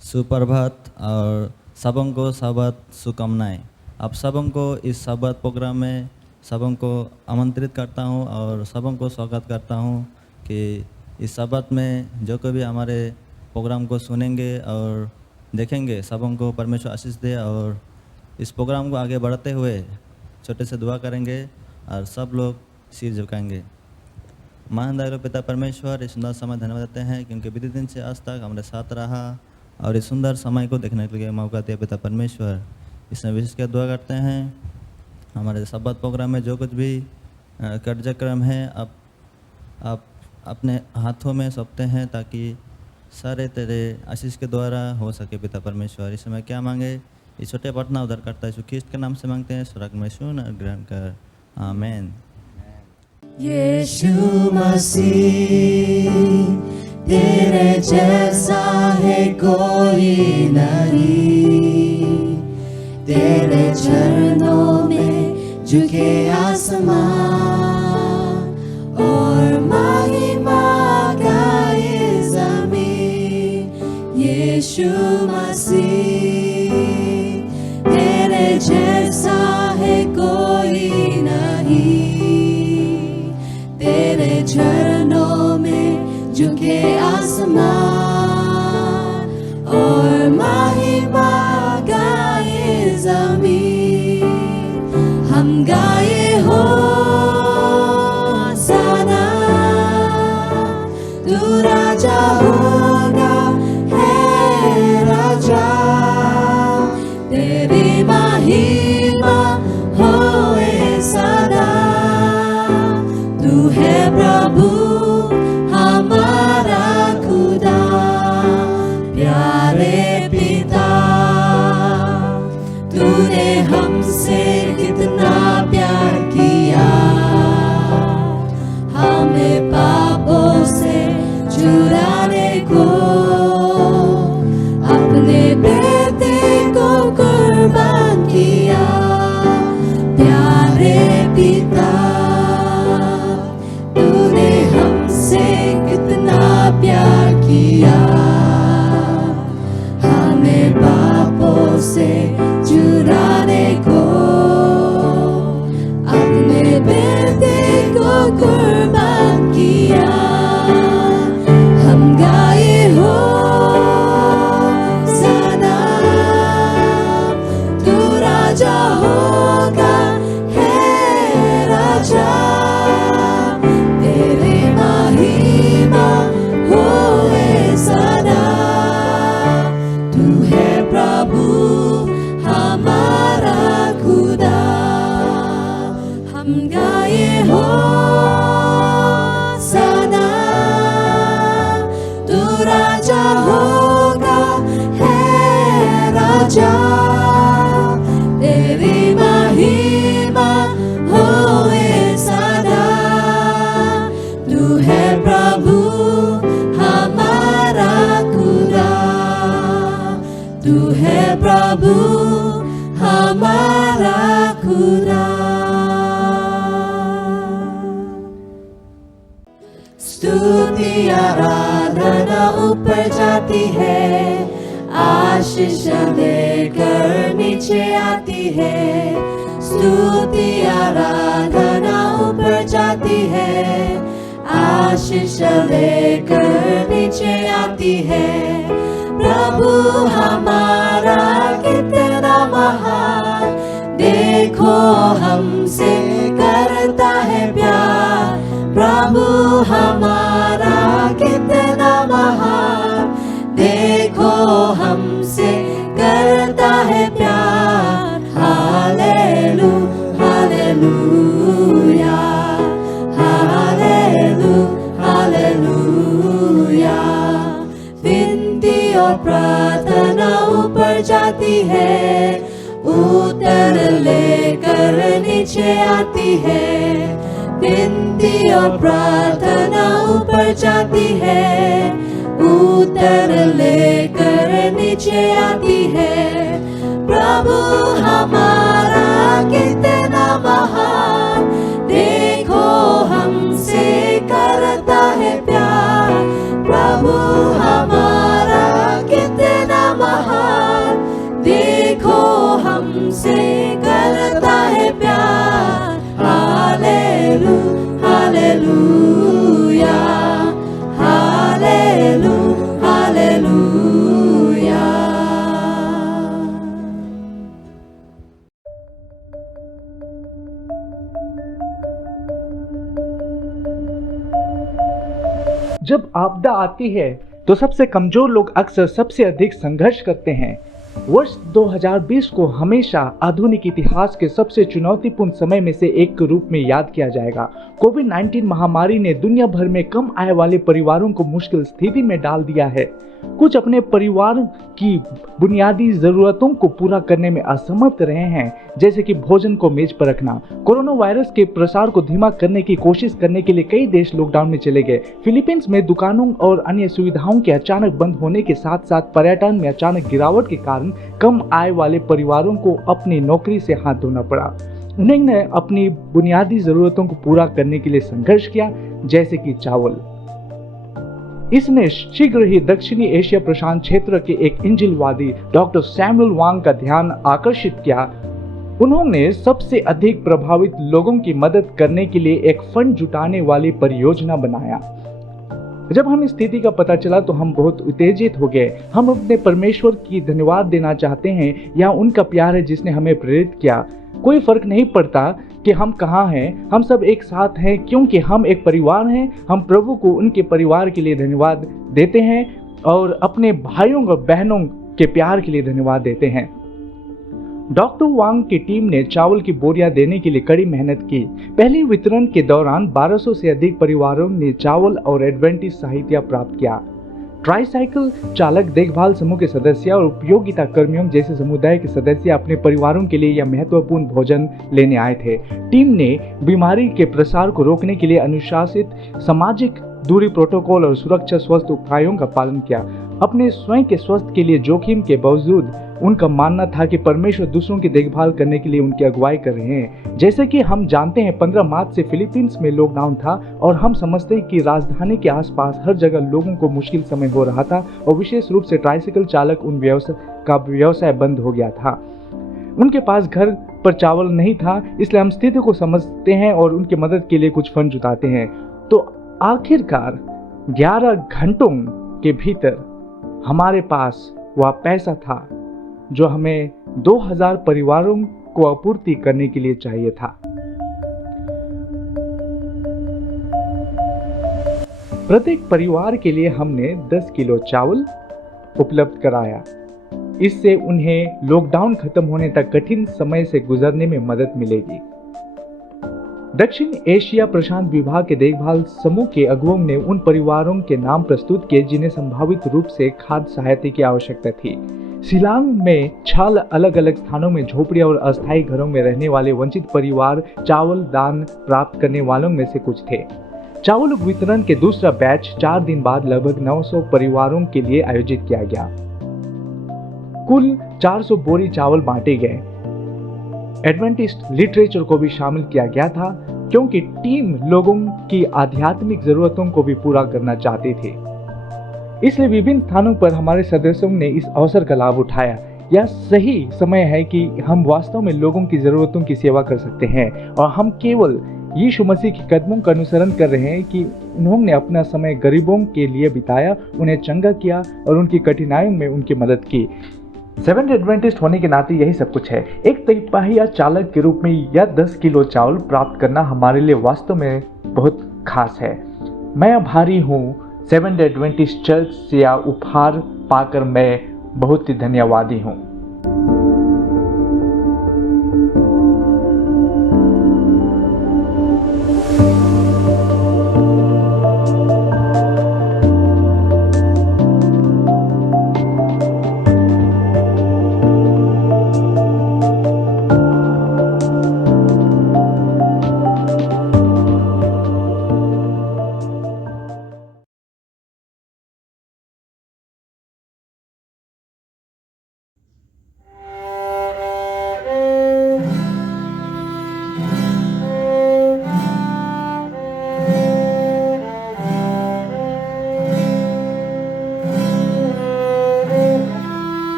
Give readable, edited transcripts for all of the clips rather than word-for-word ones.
सुप्रभात और सबों को शब्द शुभकामनाएं। आप सबों को इस शब्द प्रोग्राम में सबों को आमंत्रित करता हूं और सबों को स्वागत करता हूं कि इस शब्द में जो कोई भी हमारे प्रोग्राम को सुनेंगे और देखेंगे, सबों को परमेश्वर आशीष दे और इस प्रोग्राम को आगे बढ़ते हुए छोटे से दुआ करेंगे और सब लोग सिर झुकाएंगे। महान दयालु पिता परमेश्वर, इस सुंदर समय धन्यवाद देते हैं क्योंकि बीते दिन से आज तक हमारे साथ रहा और इस सुंदर समय को देखने के लिए मौका दिया पिता परमेश्वर। इसमें विशेष कर दुआ करते हैं हमारे शब्द प्रोग्राम में जो कुछ भी कार्यक्रम है आप अपने हाथों में सौंपते हैं ताकि सारे तेरे आशीष के द्वारा हो सके पिता परमेश्वर। इस समय क्या मांगे इस छोटे प्रार्थना उधर करता है यीशु ख्रीस्त के नाम से मांगते हैं, स्वर्ग में सुन और ग्रहण कर, आमीन। यीशु मसीह तेरे जैसा है कोई नहीं, तेरे चरणों में झुके आसमां और महिमा गाए ज़मीन। यीशु मसीह तेरे जैसा है कोई नहीं, तेरे चरणों में झुके आसमां और महिमा गाए ज़मीन। हम गाए हो सना, तू राजा होगा है राजा, तेरी महिमा होए सदा। तू है प्रभु हमारा खुदा, प्यारे पिता, तूने हमसे कितना प्यार किया, हमें पापों से छुड़ाने को अपने बेटे को कुर्बान किया। प्यारे पिता, तूने हमसे कितना प्यार किया, हमें पापों से छुड़ाने को अपने बेटे को कुर्बान किया। हम गाए हो सदा, तू राजा होगा है राजा, तेरी महिमा होए सदा। तू है प्रभु हमारा खुदा। हम गाए हो सदा, तू राजा होगा है राजा, तेरी महिमा होए सदा। तू है प्रभु हमारा खुदा, तू है प्रभु हमारा खुदा। स्तुति आराधना ऊपर जाती है, आशीष लेकर नीचे आती है। स्तुति आराधना ऊपर जाती है, आशीष लेकर नीचे आती है। प्रभु हमारा कितना महान, देखो हमसे करता है प्यार। प्रभु हमारा कितना महान, देखो हमसे करता है प्यार। हालेलू हालेलूया, हालेलू हालेलूया। विनती और प्रार्थना ऊपर जाती है, उत्तर लेकर नीचे आती है। विनती और प्रार्थना ऊपर जाती है, उत्तर लेकर नीचे आती है। प्रभु हमारा कितना महान, देखो हमसे करता है प्यार। प्रभु हमारा कितना जब आपदा आती है तो सबसे कमजोर लोग अक्सर सबसे अधिक संघर्ष करते हैं। वर्ष 2020 को हमेशा आधुनिक इतिहास के सबसे चुनौतीपूर्ण समय में से एक के रूप में याद किया जाएगा। कोविड-19 महामारी ने दुनिया भर में कम आय वाले परिवारों को मुश्किल स्थिति में डाल दिया है। कुछ अपने परिवार की बुनियादी जरूरतों को पूरा करने में असमर्थ रहे हैं, जैसे कि भोजन को मेज पर रखना। कोरोना वायरस के प्रसार को धीमा करने की कोशिश करने के लिए कई देश लॉकडाउन में चले गए। फिलीपींस में दुकानों और अन्य सुविधाओं के अचानक बंद होने के साथ साथ पर्यटन में अचानक गिरावट के कारण कम आय वाले परिवारों को अपनी नौकरी से हाथ धोना पड़ा। उन्होंने अपनी बुनियादी जरूरतों को पूरा करने के लिए संघर्ष किया, जैसे कि चावल। इसने शीघ्र ही दक्षिणी एशिया प्रशांत क्षेत्र के एक इंजिलवादी डॉक्टर सैमुअल वांग का ध्यान आकर्षित किया। उन्होंने सबसे अधिक प्रभावित लोगों की मदद करने के लिए एक फंड जुटाने वाली परियोजना बनाया। जब हमें स्थिति का पता चला तो हम बहुत उत्तेजित हो गए। हम अपने परमेश्वर की धन्यवाद देना चाहते हैं, या उनका प्यार है जिसने हमें प्रेरित किया। कोई फर्क नहीं पड़ता कि हम कहाँ हैं, हम सब एक साथ हैं क्योंकि हम एक परिवार हैं। हम प्रभु को उनके परिवार के लिए धन्यवाद देते हैं और अपने भाइयों और बहनों के प्यार के लिए धन्यवाद देते हैं। डॉक्टर वांग की टीम ने चावल की बोरियां देने के लिए कड़ी मेहनत की। पहले वितरण के दौरान 1200 से अधिक परिवारों ने चावल और एडवेंटिस्ट साहित्य प्राप्त किया। ट्राईसाइकिल चालक, देखभाल समूह के सदस्य और उपयोगिता कर्मियों जैसे समुदाय के सदस्य अपने परिवारों के लिए यह महत्वपूर्ण भोजन लेने आए थे। टीम ने बीमारी के प्रसार को रोकने के लिए अनुशासित सामाजिक दूरी प्रोटोकॉल और सुरक्षा स्वास्थ्य उपायों का पालन किया। अपने स्वयं के स्वास्थ्य के लिए जोखिम के बावजूद उनका मानना था कि परमेश्वर दूसरों की देखभाल करने के लिए उनकी अगुवाई कर रहे हैं। जैसे कि हम जानते हैं, 15 मार्च से फिलीपींस में लॉकडाउन था और हम समझते हैं कि राजधानी के आसपास हर जगह लोगों को मुश्किल समय हो रहा था और विशेष रूप से ट्राइसाइकिल चालक उन व्यवसाय बंद हो गया था। उनके पास घर पर चावल नहीं था, इसलिए हम स्थिति को समझते हैं और उनकी मदद के लिए कुछ फंड जुटाते हैं। तो आखिरकार 11 घंटों के भीतर हमारे पास वह पैसा था जो हमें 2000 परिवारों को आपूर्ति करने के लिए चाहिए था। प्रत्येक परिवार के लिए हमने 10 किलो चावल उपलब्ध कराया। इससे उन्हें लॉकडाउन खत्म होने तक कठिन समय से गुजरने में मदद मिलेगी। दक्षिण एशिया प्रशांत विभाग के देखभाल समूह के अगुवों ने उन परिवारों के नाम प्रस्तुत किए जिन्हें संभावित रूप से खाद्य सहायता की आवश्यकता थी। शिलांग में 6 अलग अलग स्थानों में झोपड़ियां और अस्थायी घरों में रहने वाले वंचित परिवार चावल दान प्राप्त करने वालों में से कुछ थे। चावल वितरण के दूसरा बैच 4 दिन बाद लगभग 900 परिवारों के लिए आयोजित किया गया। कुल 400 बोरी चावल बांटे गए। एडवेंटिस्ट लिटरेचर को भी शामिल किया गया था क्योंकि टीम लोगों की आध्यात्मिक जरूरतों को भी पूरा करना चाहती थी। इसलिए विभिन्न स्थानों पर हमारे सदस्यों ने इस अवसर का लाभ उठाया। यह सही समय है कि हम वास्तव में लोगों की जरूरतों की सेवा कर सकते हैं और हम केवल यीशु मसीह के कदमों का अनुसरण कर रहे हैं कि उन्होंने अपना समय गरीबों के लिए बिताया, उन्हें चंगा किया और उनकी कठिनाइयों में उनकी मदद की। सेवेंथ एडवेंटिस्ट होने के नाते यही सब कुछ है। एक तिपाहिया चालक के रूप में यह 10 किलो चावल प्राप्त करना हमारे लिए वास्तव में बहुत खास है। मैं आभारी हूँ सेवेंथ एडवेंटिस्ट चर्च से यह उपहार पाकर मैं बहुत ही धन्यवादी हूँ।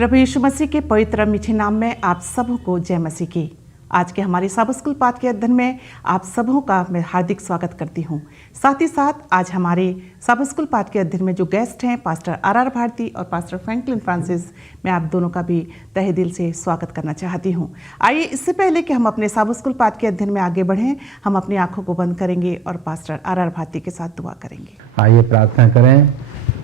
प्रभु यीशु मसीह के पवित्र मीठे नाम में आप सबको जय मसीह की। आज के हमारे सब स्कूल पाठ के अध्ययन में आप सबों का मैं हार्दिक स्वागत करती हूँ। साथ ही साथ आज हमारे सब स्कूल पाठ के अध्ययन में जो गेस्ट हैं पास्टर आर भारती और पास्टर फ्रैंकलिन फ्रांसिस, मैं आप दोनों का भी तहे दिल से स्वागत करना चाहती हूँ। आइए इससे पहले कि हम अपने सब स्कूल पाठ के अध्ययन में आगे बढ़ें, हम अपनी आंखों को बंद करेंगे और पास्टर आर भारती के साथ दुआ करेंगे। आइए प्रार्थना करें।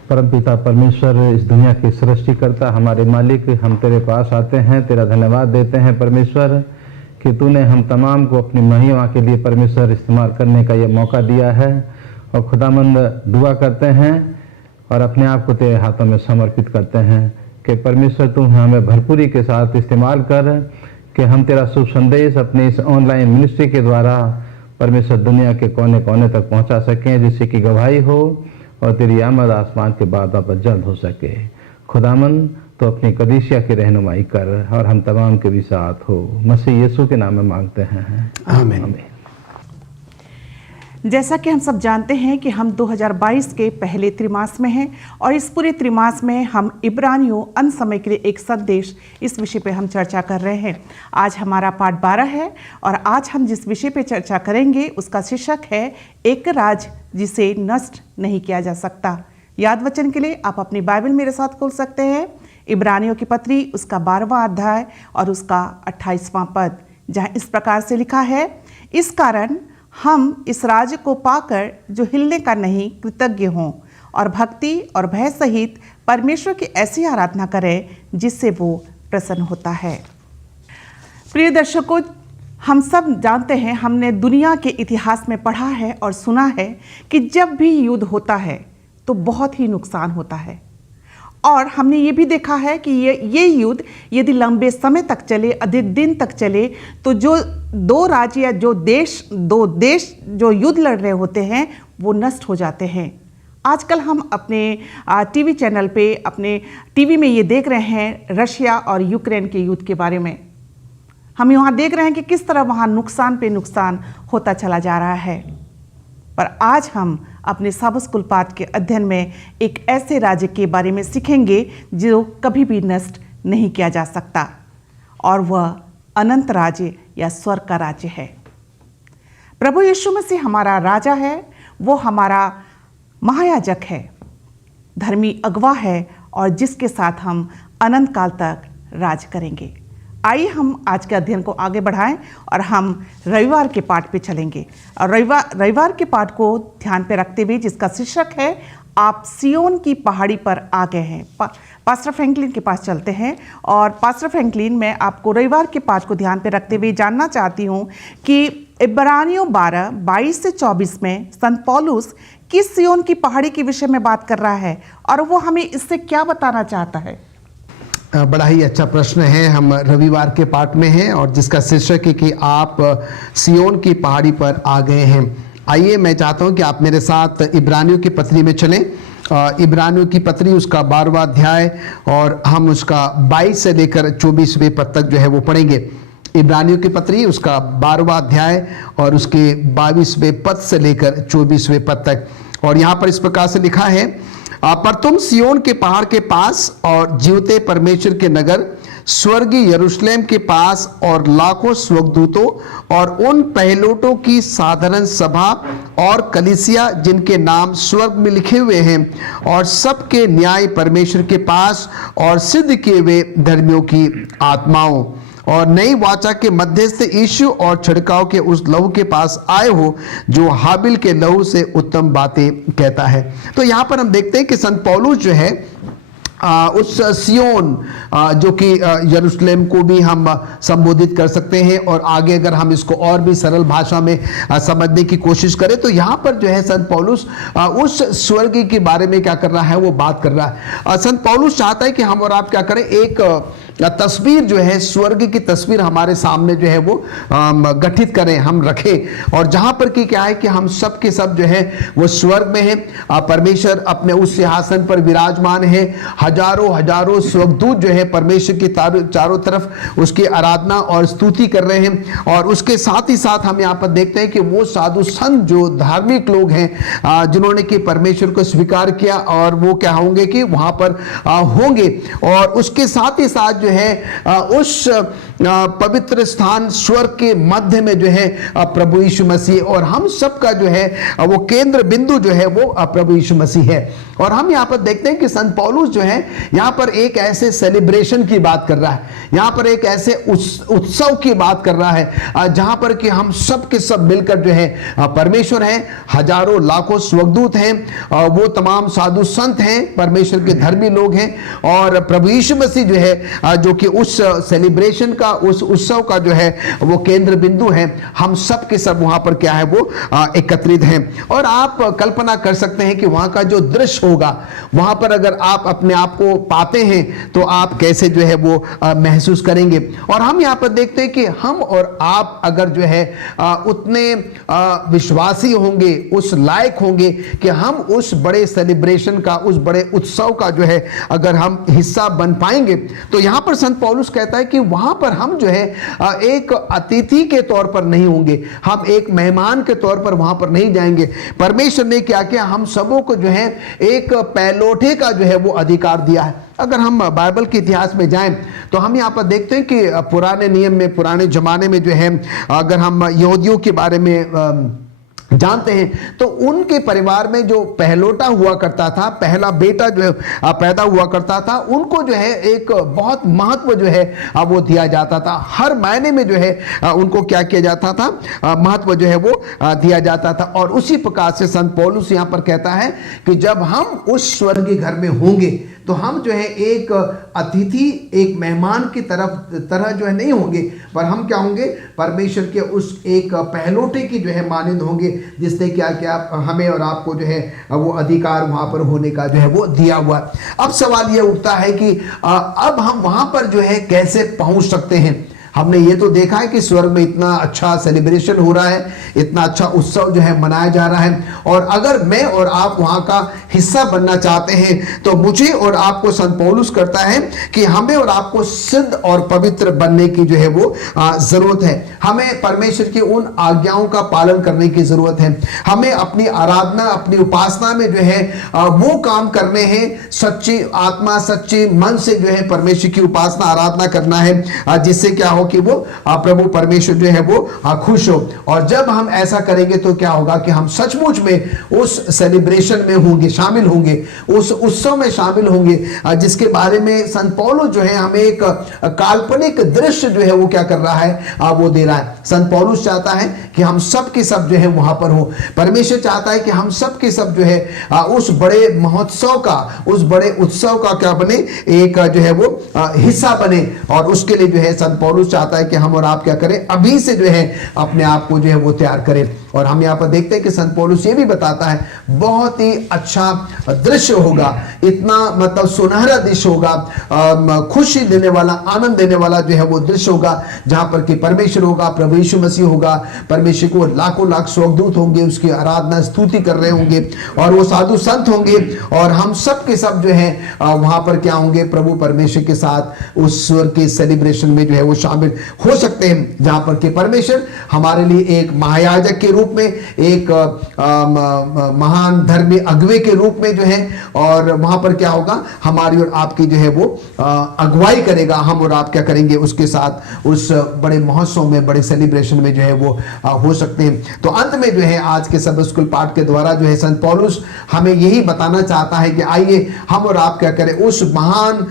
परमपिता परमेश्वर, इस दुनिया के सृष्टिकर्ता, हमारे मालिक, हम तेरे पास आते हैं, तेरा धन्यवाद देते हैं परमेश्वर कि तूने हम तमाम को अपनी महिमा के लिए परमेश्वर इस्तेमाल करने का ये मौका दिया है। और खुदामंद दुआ करते हैं और अपने आप को तेरे हाथों में समर्पित करते हैं कि परमेश्वर तू हमें भरपूरी के साथ इस्तेमाल कर कि हम तेरा शुभ संदेश अपने इस ऑनलाइन मिनिस्ट्री के द्वारा परमेश्वर दुनिया के कोने कोने तक पहुंचा सकें, जिससे कि गवाही हो और तेरी आमद आसमान के बाद वापस जल्द हो सके। खुदामंद तो अपनी कलीसिया की रहनुमाई कर और हम तमाम के भी साथ हो। मसीह यीशु के नाम में मांगते हैं, आमीन। जैसा कि हम सब जानते हैं कि हम 2022 के पहले त्रिमास में हैं और इस पूरे त्रिमास में हम इब्रानियों अंत समय के लिए एक संदेश, इस विषय पे हम चर्चा कर रहे हैं। आज हमारा पाठ 12 है और आज हम जिस विषय पे चर्चा करेंगे उसका शीर्षक है एक राज जिसे नष्ट नहीं किया जा सकता। याद वचन के लिए आप अपनी बाइबल मेरे साथ खोल सकते हैं, इब्रानियों की पत्री उसका 12वां अध्याय और उसका 28वां पद, जहाँ इस प्रकार से लिखा है, इस कारण हम इस राज्य को पाकर जो हिलने का नहीं कृतज्ञ हों और भक्ति और भय सहित परमेश्वर की ऐसी आराधना करें जिससे वो प्रसन्न होता है। प्रिय दर्शकों, हम सब जानते हैं, हमने दुनिया के इतिहास में पढ़ा है और सुना है कि जब भी युद्ध होता है तो बहुत ही नुकसान होता है। और हमने ये भी देखा है कि ये युद्ध यदि लंबे समय तक चले, अधिक दिन तक चले, तो जो दो राज्य या दो देश जो युद्ध लड़ रहे होते हैं वो नष्ट हो जाते हैं। आजकल हम अपने टीवी चैनल पे, अपने टीवी में ये देख रहे हैं रशिया और यूक्रेन के युद्ध के बारे में। हम यहाँ देख रहे हैं कि किस तरह वहाँ नुकसान पे नुकसान होता चला जा रहा है। पर आज हम अपने सब स्कूल पाठ के अध्ययन में एक ऐसे राज्य के बारे में सीखेंगे जो कभी भी नष्ट नहीं किया जा सकता, और वह अनंत राज्य या स्वर्ग का राज्य है। प्रभु यीशु मसीह हमारा राजा है, वो हमारा महायाजक है, धर्मी अगवा है और जिसके साथ हम अनंत काल तक राज करेंगे। आइए हम आज के अध्ययन को आगे बढ़ाएं और हम रविवार के पाठ पे चलेंगे। और रविवार के पाठ को ध्यान पे रखते हुए, जिसका शीर्षक है आप सियोन की पहाड़ी पर आ गए हैं। पास्टर फ्रैंकलिन के पास चलते हैं और पास्टर फ्रैंकलिन, मैं आपको रविवार के पाठ को ध्यान पे रखते हुए जानना चाहती हूँ कि इब्रानियों 12:22 से 24 में संत पौलुस किस सियोन की पहाड़ी के विषय में बात कर रहा है और वो हमें इससे क्या बताना चाहता है। बड़ा ही अच्छा प्रश्न है। हम रविवार के पाठ में हैं और जिसका शीर्षक है कि आप सियोन की पहाड़ी पर आ गए हैं। आइए, मैं चाहता हूं कि आप मेरे साथ इब्रानियों की पत्री में चलें। इब्रानियों की पत्री उसका 12वां अध्याय और हम उसका 22 से लेकर 24वें पद तक जो है वो पढ़ेंगे। इब्रानियों की पत्री उसका 12वां अध्याय और उसके 22वें पद से लेकर 24वें पद तक। और यहाँ पर इस प्रकार से लिखा है, पर तुम सियोन के पहाड़ के पास और जीवते परमेश्वर के नगर स्वर्गीय यरूशलेम के पास और लाखों स्वर्गदूतों और उन पहलोटों की साधारण सभा और कलीसिया जिनके नाम स्वर्ग में लिखे हुए हैं और सबके न्याय परमेश्वर के पास और सिद्ध किए हुए धर्मियों की आत्माओं और नई वाचा के मध्यस्थ यीशु और छिड़काव के उस लहू के पास आए हो जो हाबिल के लहू से उत्तम बातें कहता है। तो यहाँ पर हम देखते हैं कि संत पौलुस जो है उस सियोन जो कि यरूशलेम को भी हम संबोधित कर सकते हैं, और आगे अगर हम इसको और भी सरल भाषा में समझने की कोशिश करें तो यहाँ पर जो है संत पौलुस उस स्वर्ग के बारे में क्या कर रहा है, वो बात कर रहा है। संत पौलुस चाहता है कि हम और आप क्या करें, एक तस्वीर जो है स्वर्ग की तस्वीर हमारे सामने जो है वो गठित करें, हम रखें। और जहां पर कि क्या है कि हम सब के सब जो है वो स्वर्ग में हैं, परमेश्वर अपने उस सिंहासन पर विराजमान है, हजारों हजारों स्वर्गदूत जो है परमेश्वर की चारों तरफ उसकी आराधना और स्तुति कर रहे हैं। और उसके साथ ही साथ हम यहाँ पर देखते हैं कि वो साधु संत जो धार्मिक लोग हैं जिन्होंने कि परमेश्वर को स्वीकार किया, और वो क्या होंगे कि वहां पर होंगे। और उसके साथ ही साथ जो है उस पवित्र स्थान स्वर्ग के मध्य में जो है प्रभु यीशु मसीह, और हम सब का जो है वो केंद्र बिंदु जो है वो प्रभु यीशु मसीह है। और हम यहाँ पर देखते हैं कि संत पौलुस जो है यहाँ पर एक ऐसे सेलिब्रेशन की बात कर रहा है, यहाँ पर एक ऐसे उत्सव की बात कर रहा है जहाँ पर कि हम सब के सब मिलकर जो है परमेश्वर है, हजारों लाखों स्वर्गदूत हैं, वो तमाम साधु संत हैं, परमेश्वर के धर्मी लोग हैं, और प्रभु यीशु मसीह जो है जो कि उस सेलिब्रेशन का, उस उत्सव का जो है वो केंद्र बिंदु है। हम सब के सब वहां पर क्या है वो एकत्रित हैं। और आप कल्पना कर सकते हैं कि वहां का जो दृश्य होगा, वहां पर अगर आप अपने आप को पाते हैं तो आप कैसे जो है वो महसूस करेंगे। और हम यहां पर देखते हैं कि हम और आप अगर जो है उतने विश्वासी होंगे, उस लायक होंगे कि हम उस बड़े सेलिब्रेशन का, उस बड़े उत्सव का जो है अगर हम हिस्सा बन पाएंगे, तो यहां पर संत पौलुस कहता है कि वहां पर हम जो है एक अतिथि के तौर पर नहीं होंगे, हम एक मेहमान के तौर पर वहां पर नहीं जाएंगे। परमेश्वर ने क्या किया, हम सबों को जो है एक पहलौठे का जो है वो अधिकार दिया है। अगर हम बाइबल के इतिहास में जाएं तो हम यहाँ पर देखते हैं कि पुराने नियम में, पुराने जमाने में जो है अगर हम यहूदियों के बारे में जानते हैं तो उनके परिवार में जो पहलोटा हुआ करता था, पहला बेटा जो है पैदा हुआ करता था, उनको जो है एक बहुत महत्व जो है वो दिया जाता था। हर महीने में जो है उनको क्या किया जाता था, महत्व जो है वो दिया जाता था। और उसी प्रकार से संत पौलुस यहाँ पर कहता है कि जब हम उस स्वर्गीय घर में होंगे तो हम जो है एक अतिथि, एक मेहमान की तरह जो है नहीं होंगे, पर हम क्या होंगे, परमेश्वर के उस एक पहलोटे की जो है मानिंद होंगे, जिसने क्या क्या हमें और आपको जो है वो अधिकार वहां पर होने का जो है वो दिया हुआ। अब सवाल ये उठता है कि अब हम वहां पर जो है कैसे पहुंच सकते हैं। हमने ये तो देखा है कि स्वर्ग में इतना अच्छा सेलिब्रेशन हो रहा है, इतना अच्छा उत्सव जो है मनाया जा रहा है, और अगर मैं और आप वहां का हिस्सा बनना चाहते हैं तो मुझे और आपको संत पौलुस करता है कि हमें और आपको सिद्ध और पवित्र बनने की जो है वो जरूरत है। हमें परमेश्वर की उन आज्ञाओं का पालन करने की जरूरत है। हमें अपनी आराधना, अपनी उपासना में जो है वो काम करने हैं, सच्ची आत्मा, सच्चे मन से जो है परमेश्वर की उपासना, आराधना करना है, जिससे क्या हो कि वो प्रभु परमेश्वर जो है वो खुश हो। और जब हम ऐसा करेंगे तो क्या होगा कि हम सचमुच में उस सेलिब्रेशन में होंगे, शामिल होंगे, उस उत्सव में शामिल होंगे, जिसके बारे में संत पौलुस जो है हमें एक काल्पनिक दृश्य जो है वो क्या कर रहा है, वो दे रहा है। संत पौलुस चाहता है कि हम सब के सब जो है वहां पर हो। परमेश्वर चाहता है कि हम सब के सब जो है उस बड़े महोत्सव का, उस बड़े उत्सव का क्या बने, एक जो है वो हिस्सा बने। और उसके लिए जो है संत पौलुस चाहता है कि हम और आप क्या करें, अभी से जो है अपने आप को जो है वो तैयार करें। और हम यहाँ पर देखते हैं कि संत पौलुस ये भी बताता है, बहुत ही अच्छा दृश्य होगा, इतना मतलब सुनहरा दृश्य होगा, खुशी देने वाला, आनंद देने वाला जो है वो दृश्य होगा, जहां पर कि परमेश्वर होगा, प्रभु यीशु मसीह होगा, परमेश्वर को लाखों लाख स्वर्गदूत होंगे, उसकी आराधना स्तुति कर रहे होंगे, और वो साधु संत होंगे, और हम सब के सब जो है वहां पर क्या होंगे, प्रभु परमेश्वर के साथ उस स्वर्ग के सेलिब्रेशन में जो है वो शामिल हो सकते हैं, जहां पर कि परमेश्वर हमारे लिए एक महायाजक के रूप में, एक महान धर्मी अगुवे के रूप में जो है, और वहां पर क्या होगा, हमारी और आपकी जो है वो अगुवाई करेगा। हम और आप क्या करेंगे, उसके साथ उस बड़े महोत्सव में, बड़े सेलिब्रेशन में जो है वो हो सकते हैं। तो अंत में जो है आज के सब स्कूल पाठ के द्वारा जो है संत पौलुस हमें यही बताना चाहता है कि आइए हम और आप क्या करें, उस महान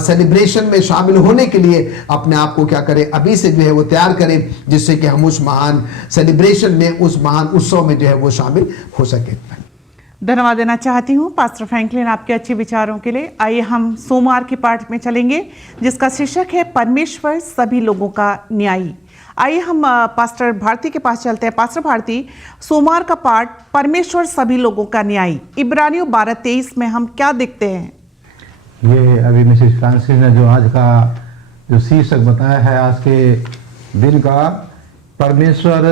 सेलिब्रेशन में शामिल होने के लिए अपने आप को क्या करें, अभी से जो है वो तैयार करें, जिससे कि हम उस महान सेलिब्रेशन में, उस महान उत्सव में जो है वो शामिल हो सके। धन्यवाद देना चाहती हूँ पास्टर फ्रैंकलिन आपके अच्छे विचारों के लिए। आइए हम सोमवार के पाठ में चलेंगे, जिसका शीर्षक है परमेश्वर सभी लोगों का न्यायी। आइए हम पास्टर भारती के पास चलते हैं। पास्टर भारती, सोमवार का पाठ परमेश्वर सभी लोगों का न्यायी, इब्रानियों 12:23 में हम क्या देखते हैं? ये अभी मिसेस फ्रांसिस ने जो आज का जो शीर्षक बताया है आज के दिन का, परमेश्वर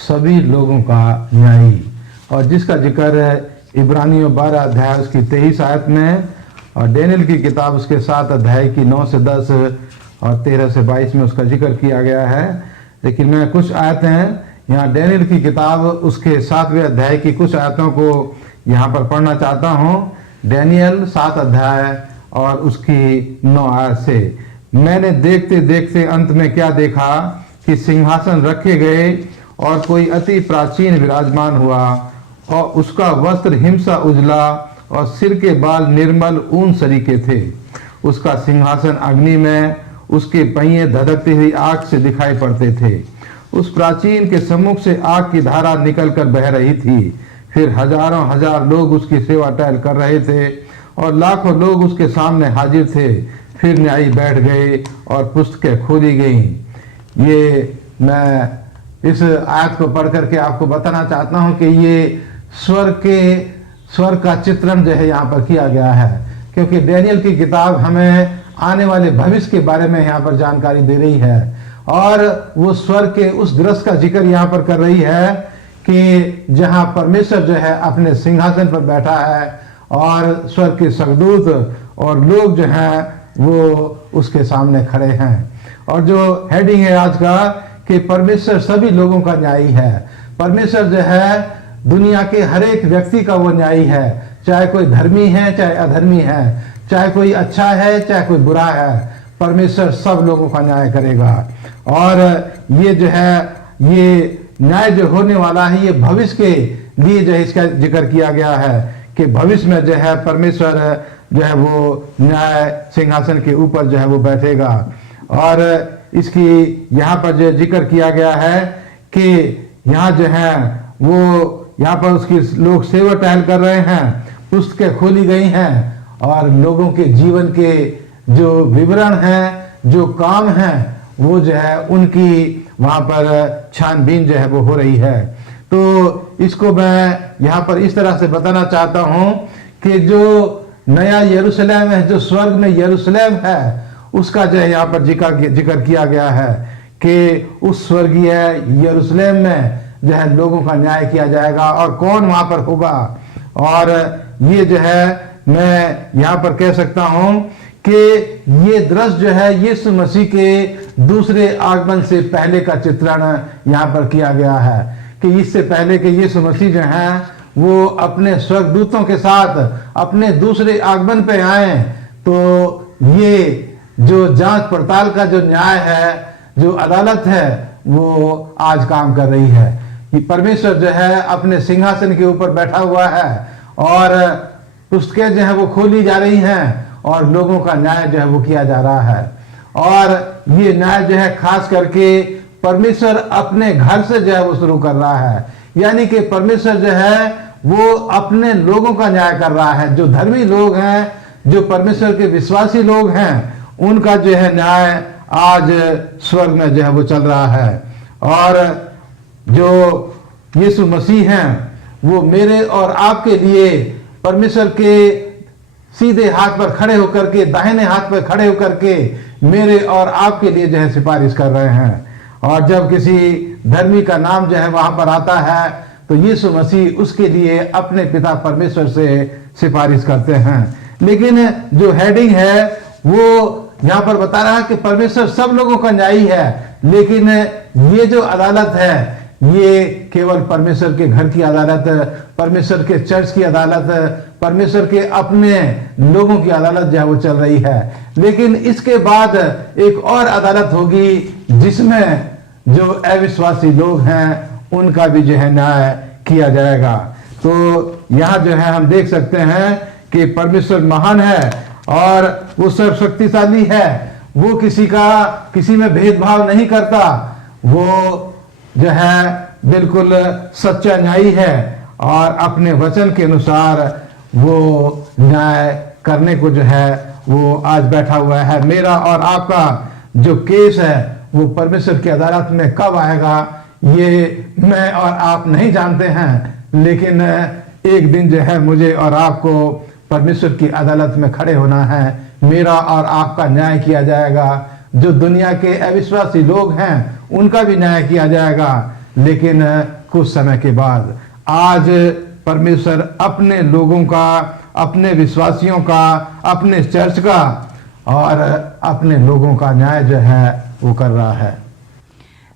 सभी लोगों का न्यायी, और जिसका जिक्र इब्रानियों 12 अध्याय उसकी 23 आयत में, और डैनियल की किताब उसके 7 अध्याय की 9 से 10 और 13 से 22 में उसका जिक्र किया गया है। लेकिन मैं कुछ आयतें यहाँ डैनियल की किताब उसके 7वें अध्याय की कुछ आयतों को यहाँ पर पढ़ना चाहता हूँ। डैनियल 7 अध्याय और उसकी 9 आयत से, मैंने देखते देखते अंत में क्या देखा कि सिंहासन रखे गए और कोई अति प्राचीन विराजमान हुआ, और उसका वस्त्र हिमसा उजला और सिर के बाल निर्मल ऊन सरीके थे। उसका सिंहासन अग्नि में, उसके पहिए धधकती हुई आग से दिखाई पड़ते थे। उस प्राचीन के सम्मुख से आग की धारा निकलकर बह रही थी। फिर हजारों हजार लोग उसकी सेवा टहल कर रहे थे और लाखों लोग उसके सामने हाजिर थे। फिर न्यायी बैठ गए और पुस्तकें खोली गईं। ये मैं इस आयत को पढ़ करके आपको बताना चाहता हूं कि ये स्वर्ग का चित्रण जो है यहाँ पर किया गया है, क्योंकि डैनियल की किताब हमें आने वाले भविष्य के बारे में यहाँ पर जानकारी दे रही है, और वो स्वर्ग के उस दृश्य का जिक्र यहाँ पर कर रही है कि जहाँ परमेश्वर जो है अपने सिंहासन पर बैठा है और स्वर्ग के स्वर्गदूत और लोग जो हैं वो उसके सामने खड़े हैं। और जो हेडिंग है आज का कि परमेश्वर सभी लोगों का न्यायी है। परमेश्वर जो है दुनिया के हर एक व्यक्ति का वो न्यायी है, चाहे कोई धर्मी है चाहे अधर्मी है, चाहे कोई अच्छा है चाहे कोई बुरा है, परमेश्वर सब लोगों का न्याय करेगा। और ये जो है ये न्याय जो होने वाला है ये भविष्य के लिए जो है इसका जिक्र किया गया है कि भविष्य में जो है परमेश्वर जो है वो न्याय सिंहासन के ऊपर जो है वो बैठेगा। और इसकी यहाँ पर जो जिक्र किया गया है कि यहाँ जो है वो यहाँ पर उसकी लोग सेवा टहल कर रहे हैं, पुस्तकें खोली गई हैं और लोगों के जीवन के जो विवरण हैं, जो काम हैं, वो जो है उनकी वहाँ पर छानबीन जो है वो हो रही है। तो इसको मैं यहाँ पर इस तरह से बताना चाहता हूँ कि जो नया यरूशलेम है, जो स्वर्ग में यरूशलेम है, उसका जो है यहाँ पर जिक्र किया गया है कि उस स्वर्गीय यरूशलेम में जो है लोगों का न्याय किया जाएगा और कौन वहां पर होगा। और ये जो है मैं यहाँ पर कह सकता हूँ कि ये दृश्य जो है यीशु मसीह के दूसरे आगमन से पहले का चित्रण यहाँ पर किया गया है कि इससे पहले कि यीशु मसीह जो है वो अपने स्वर्गदूतों के साथ अपने दूसरे आगमन पे आए, तो ये जो जांच पड़ताल का जो न्याय है, जो अदालत है, वो आज काम कर रही है कि परमेश्वर जो है अपने सिंहासन के ऊपर बैठा हुआ है और पुस्तकें जो है वो खोली जा रही हैं और लोगों का न्याय जो है वो किया जा रहा है। और ये न्याय जो है खास करके परमेश्वर अपने घर से जो है वो शुरू कर रहा है, यानी कि परमेश्वर जो है वो अपने लोगों का न्याय कर रहा है। जो धर्मी लोग हैं, जो परमेश्वर के विश्वासी लोग हैं, उनका जो है न्याय आज स्वर्ग में जो है वो चल रहा है। और जो यीशु मसीह हैं वो मेरे और आपके लिए परमेश्वर के सीधे हाथ पर खड़े होकर के, दाहिने हाथ पर खड़े होकर के मेरे और आपके लिए जो है सिफारिश कर रहे हैं। और जब किसी धर्मी का नाम जो है वहां पर आता है तो यीशु मसीह उसके लिए अपने पिता परमेश्वर से सिफारिश करते हैं। लेकिन जो हेडिंग है वो यहाँ पर बता रहा है कि परमेश्वर सब लोगों का न्यायी है, लेकिन ये जो अदालत है ये केवल परमेश्वर के घर की अदालत, परमेश्वर के चर्च की अदालत, परमेश्वर के अपने लोगों की अदालत जो है वो चल रही है। लेकिन इसके बाद एक और अदालत होगी जिसमें जो अविश्वासी लोग हैं उनका भी जो है न्याय किया जाएगा। तो यहाँ जो है हम देख सकते हैं कि परमेश्वर महान है और वो सर्वशक्तिशाली है, वो किसी में भेदभाव नहीं करता, वो जो है बिल्कुल सच्चा न्यायी है और अपने वचन के अनुसार वो न्याय करने को जो है वो आज बैठा हुआ है। मेरा और आपका जो केस है वो परमेश्वर की अदालत में कब आएगा ये मैं और आप नहीं जानते हैं, लेकिन एक दिन जो है मुझे और आपको परमेश्वर की अदालत में खड़े होना है। मेरा और आपका न्याय किया जाएगा। जो दुनिया के अविश्वासी लोग हैं उनका भी न्याय किया जाएगा। लेकिन कुछ समय के बाद आज परमेश्वर अपने लोगों का, अपने विश्वासियों का, अपने चर्च का और अपने लोगों का न्याय जो है वो कर रहा है।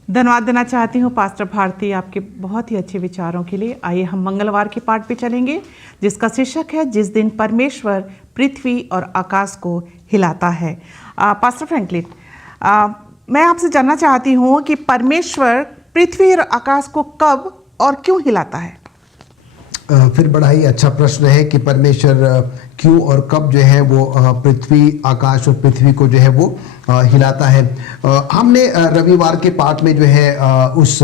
धन्यवाद देना चाहती हूँ पास्टर भारती आपके बहुत ही अच्छे विचारों के लिए। आइए हम मंगलवार के पाठ पे चलेंगे जिसका शीर्षक है जिस दिन परमेश्वर पृथ्वी और आकाश को हिलाता है। पास्टर फ्रैंकलिन, मैं आपसे जानना चाहती हूँ कि परमेश्वर पृथ्वी और आकाश को कब और क्यों हिलाता है? फिर बड़ा ही अच्छा प्रश्न है कि परमेश्वर क्यों और कब जो है वो पृथ्वी, आकाश और पृथ्वी को जो है वो हिलाता है। हमने रविवार के पाठ में जो है उस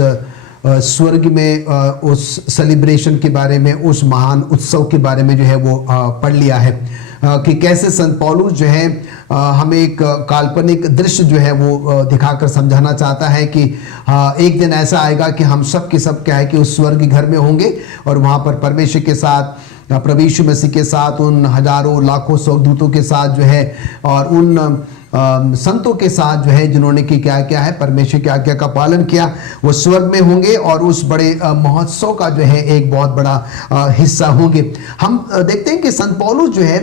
स्वर्ग में उस सेलिब्रेशन के बारे में, उस महान उत्सव के बारे में जो है वो पढ़ लिया है कि कैसे संत पौलुस जो है हमें एक काल्पनिक दृश्य जो है वो दिखाकर समझाना चाहता है कि एक दिन ऐसा आएगा कि हम सब के सब क्या है कि उस स्वर्ग घर में होंगे और वहाँ पर परमेश्वर के साथ, प्रभु यीशु मसीह के साथ, उन हजारों लाखों स्वर्गदूतों के साथ जो है और उन संतों के साथ जो है जिन्होंने कि क्या क्या है परमेश्वर की आज्ञा का पालन किया, वो स्वर्ग में होंगे और उस बड़े महोत्सव का जो है एक बहुत बड़ा हिस्सा होंगे। हम देखते हैं कि संत पौलुस जो है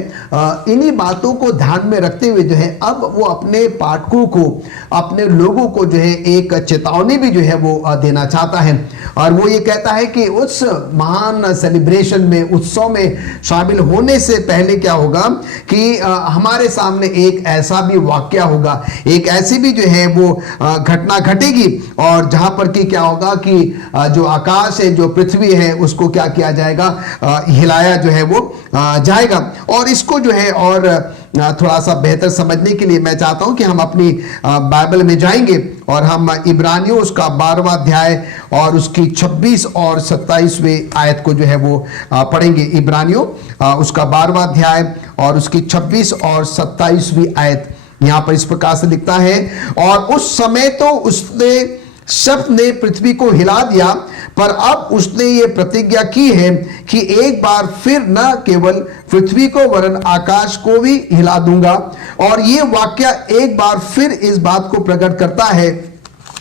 इन्हीं बातों को ध्यान में रखते हुए जो है अब वो अपने पाठकों को, अपने लोगों को जो है एक चेतावनी भी जो है वो देना चाहता है और वो ये कहता है कि उस महान सेलिब्रेशन में, उत्सव में शामिल होने से पहले क्या होगा कि हमारे सामने एक ऐसा भी क्या होगा, एक ऐसी भी जो है वो घटना घटेगी और जहां पर कि क्या होगा कि जो आकाश है, जो पृथ्वी है, उसको क्या किया जाएगा, हिलाया जो है वो जाएगा। और इसको जो है और थोड़ा सा बेहतर समझने के लिए मैं चाहता हूं कि हम अपनी बाइबल में जाएंगे और हम इब्रानियों उसका 12वां अध्याय और उसकी 26 और 27वें आयत को जो है वो पढ़ेंगे। इब्रानियों उसका 12वां अध्याय और उसकी 26 और 27वीं आयत यहां पर इस प्रकार से लिखता है, और उस समय तो उसने शब्द ने पृथ्वी को हिला दिया, पर अब उसने ये प्रतिज्ञा की है कि एक बार फिर न केवल पृथ्वी को वरन आकाश को भी हिला दूंगा। और ये वाक्य एक बार फिर इस बात को प्रकट करता है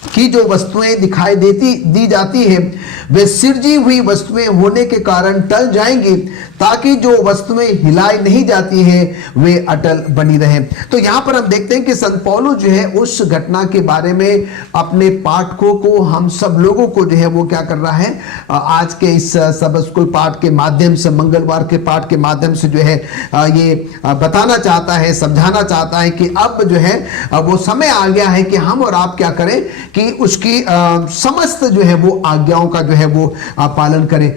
कि जो वस्तुएं दिखाई दी जाती हैं वे सिरजी हुई वस्तुएं होने के कारण टल जाएंगी, ताकि जो वस्तुएं हिलाई नहीं जाती हैं वे अटल बनी रहें। तो यहां पर हम देखते हैं कि संत पौलुस जो है उस घटना के बारे में अपने पाठकों को, हम सब लोगों को जो है वो क्या कर रहा है, आज के इस सब स्कूल पाठ के माध्यम से, मंगलवार के पाठ के माध्यम से जो है ये बताना चाहता है, समझाना चाहता है कि अब जो है वो समय आ गया है कि हम और आप क्या करें कि उसकी समस्त जो है वो आज्ञाओं का जो है वो पालन करें,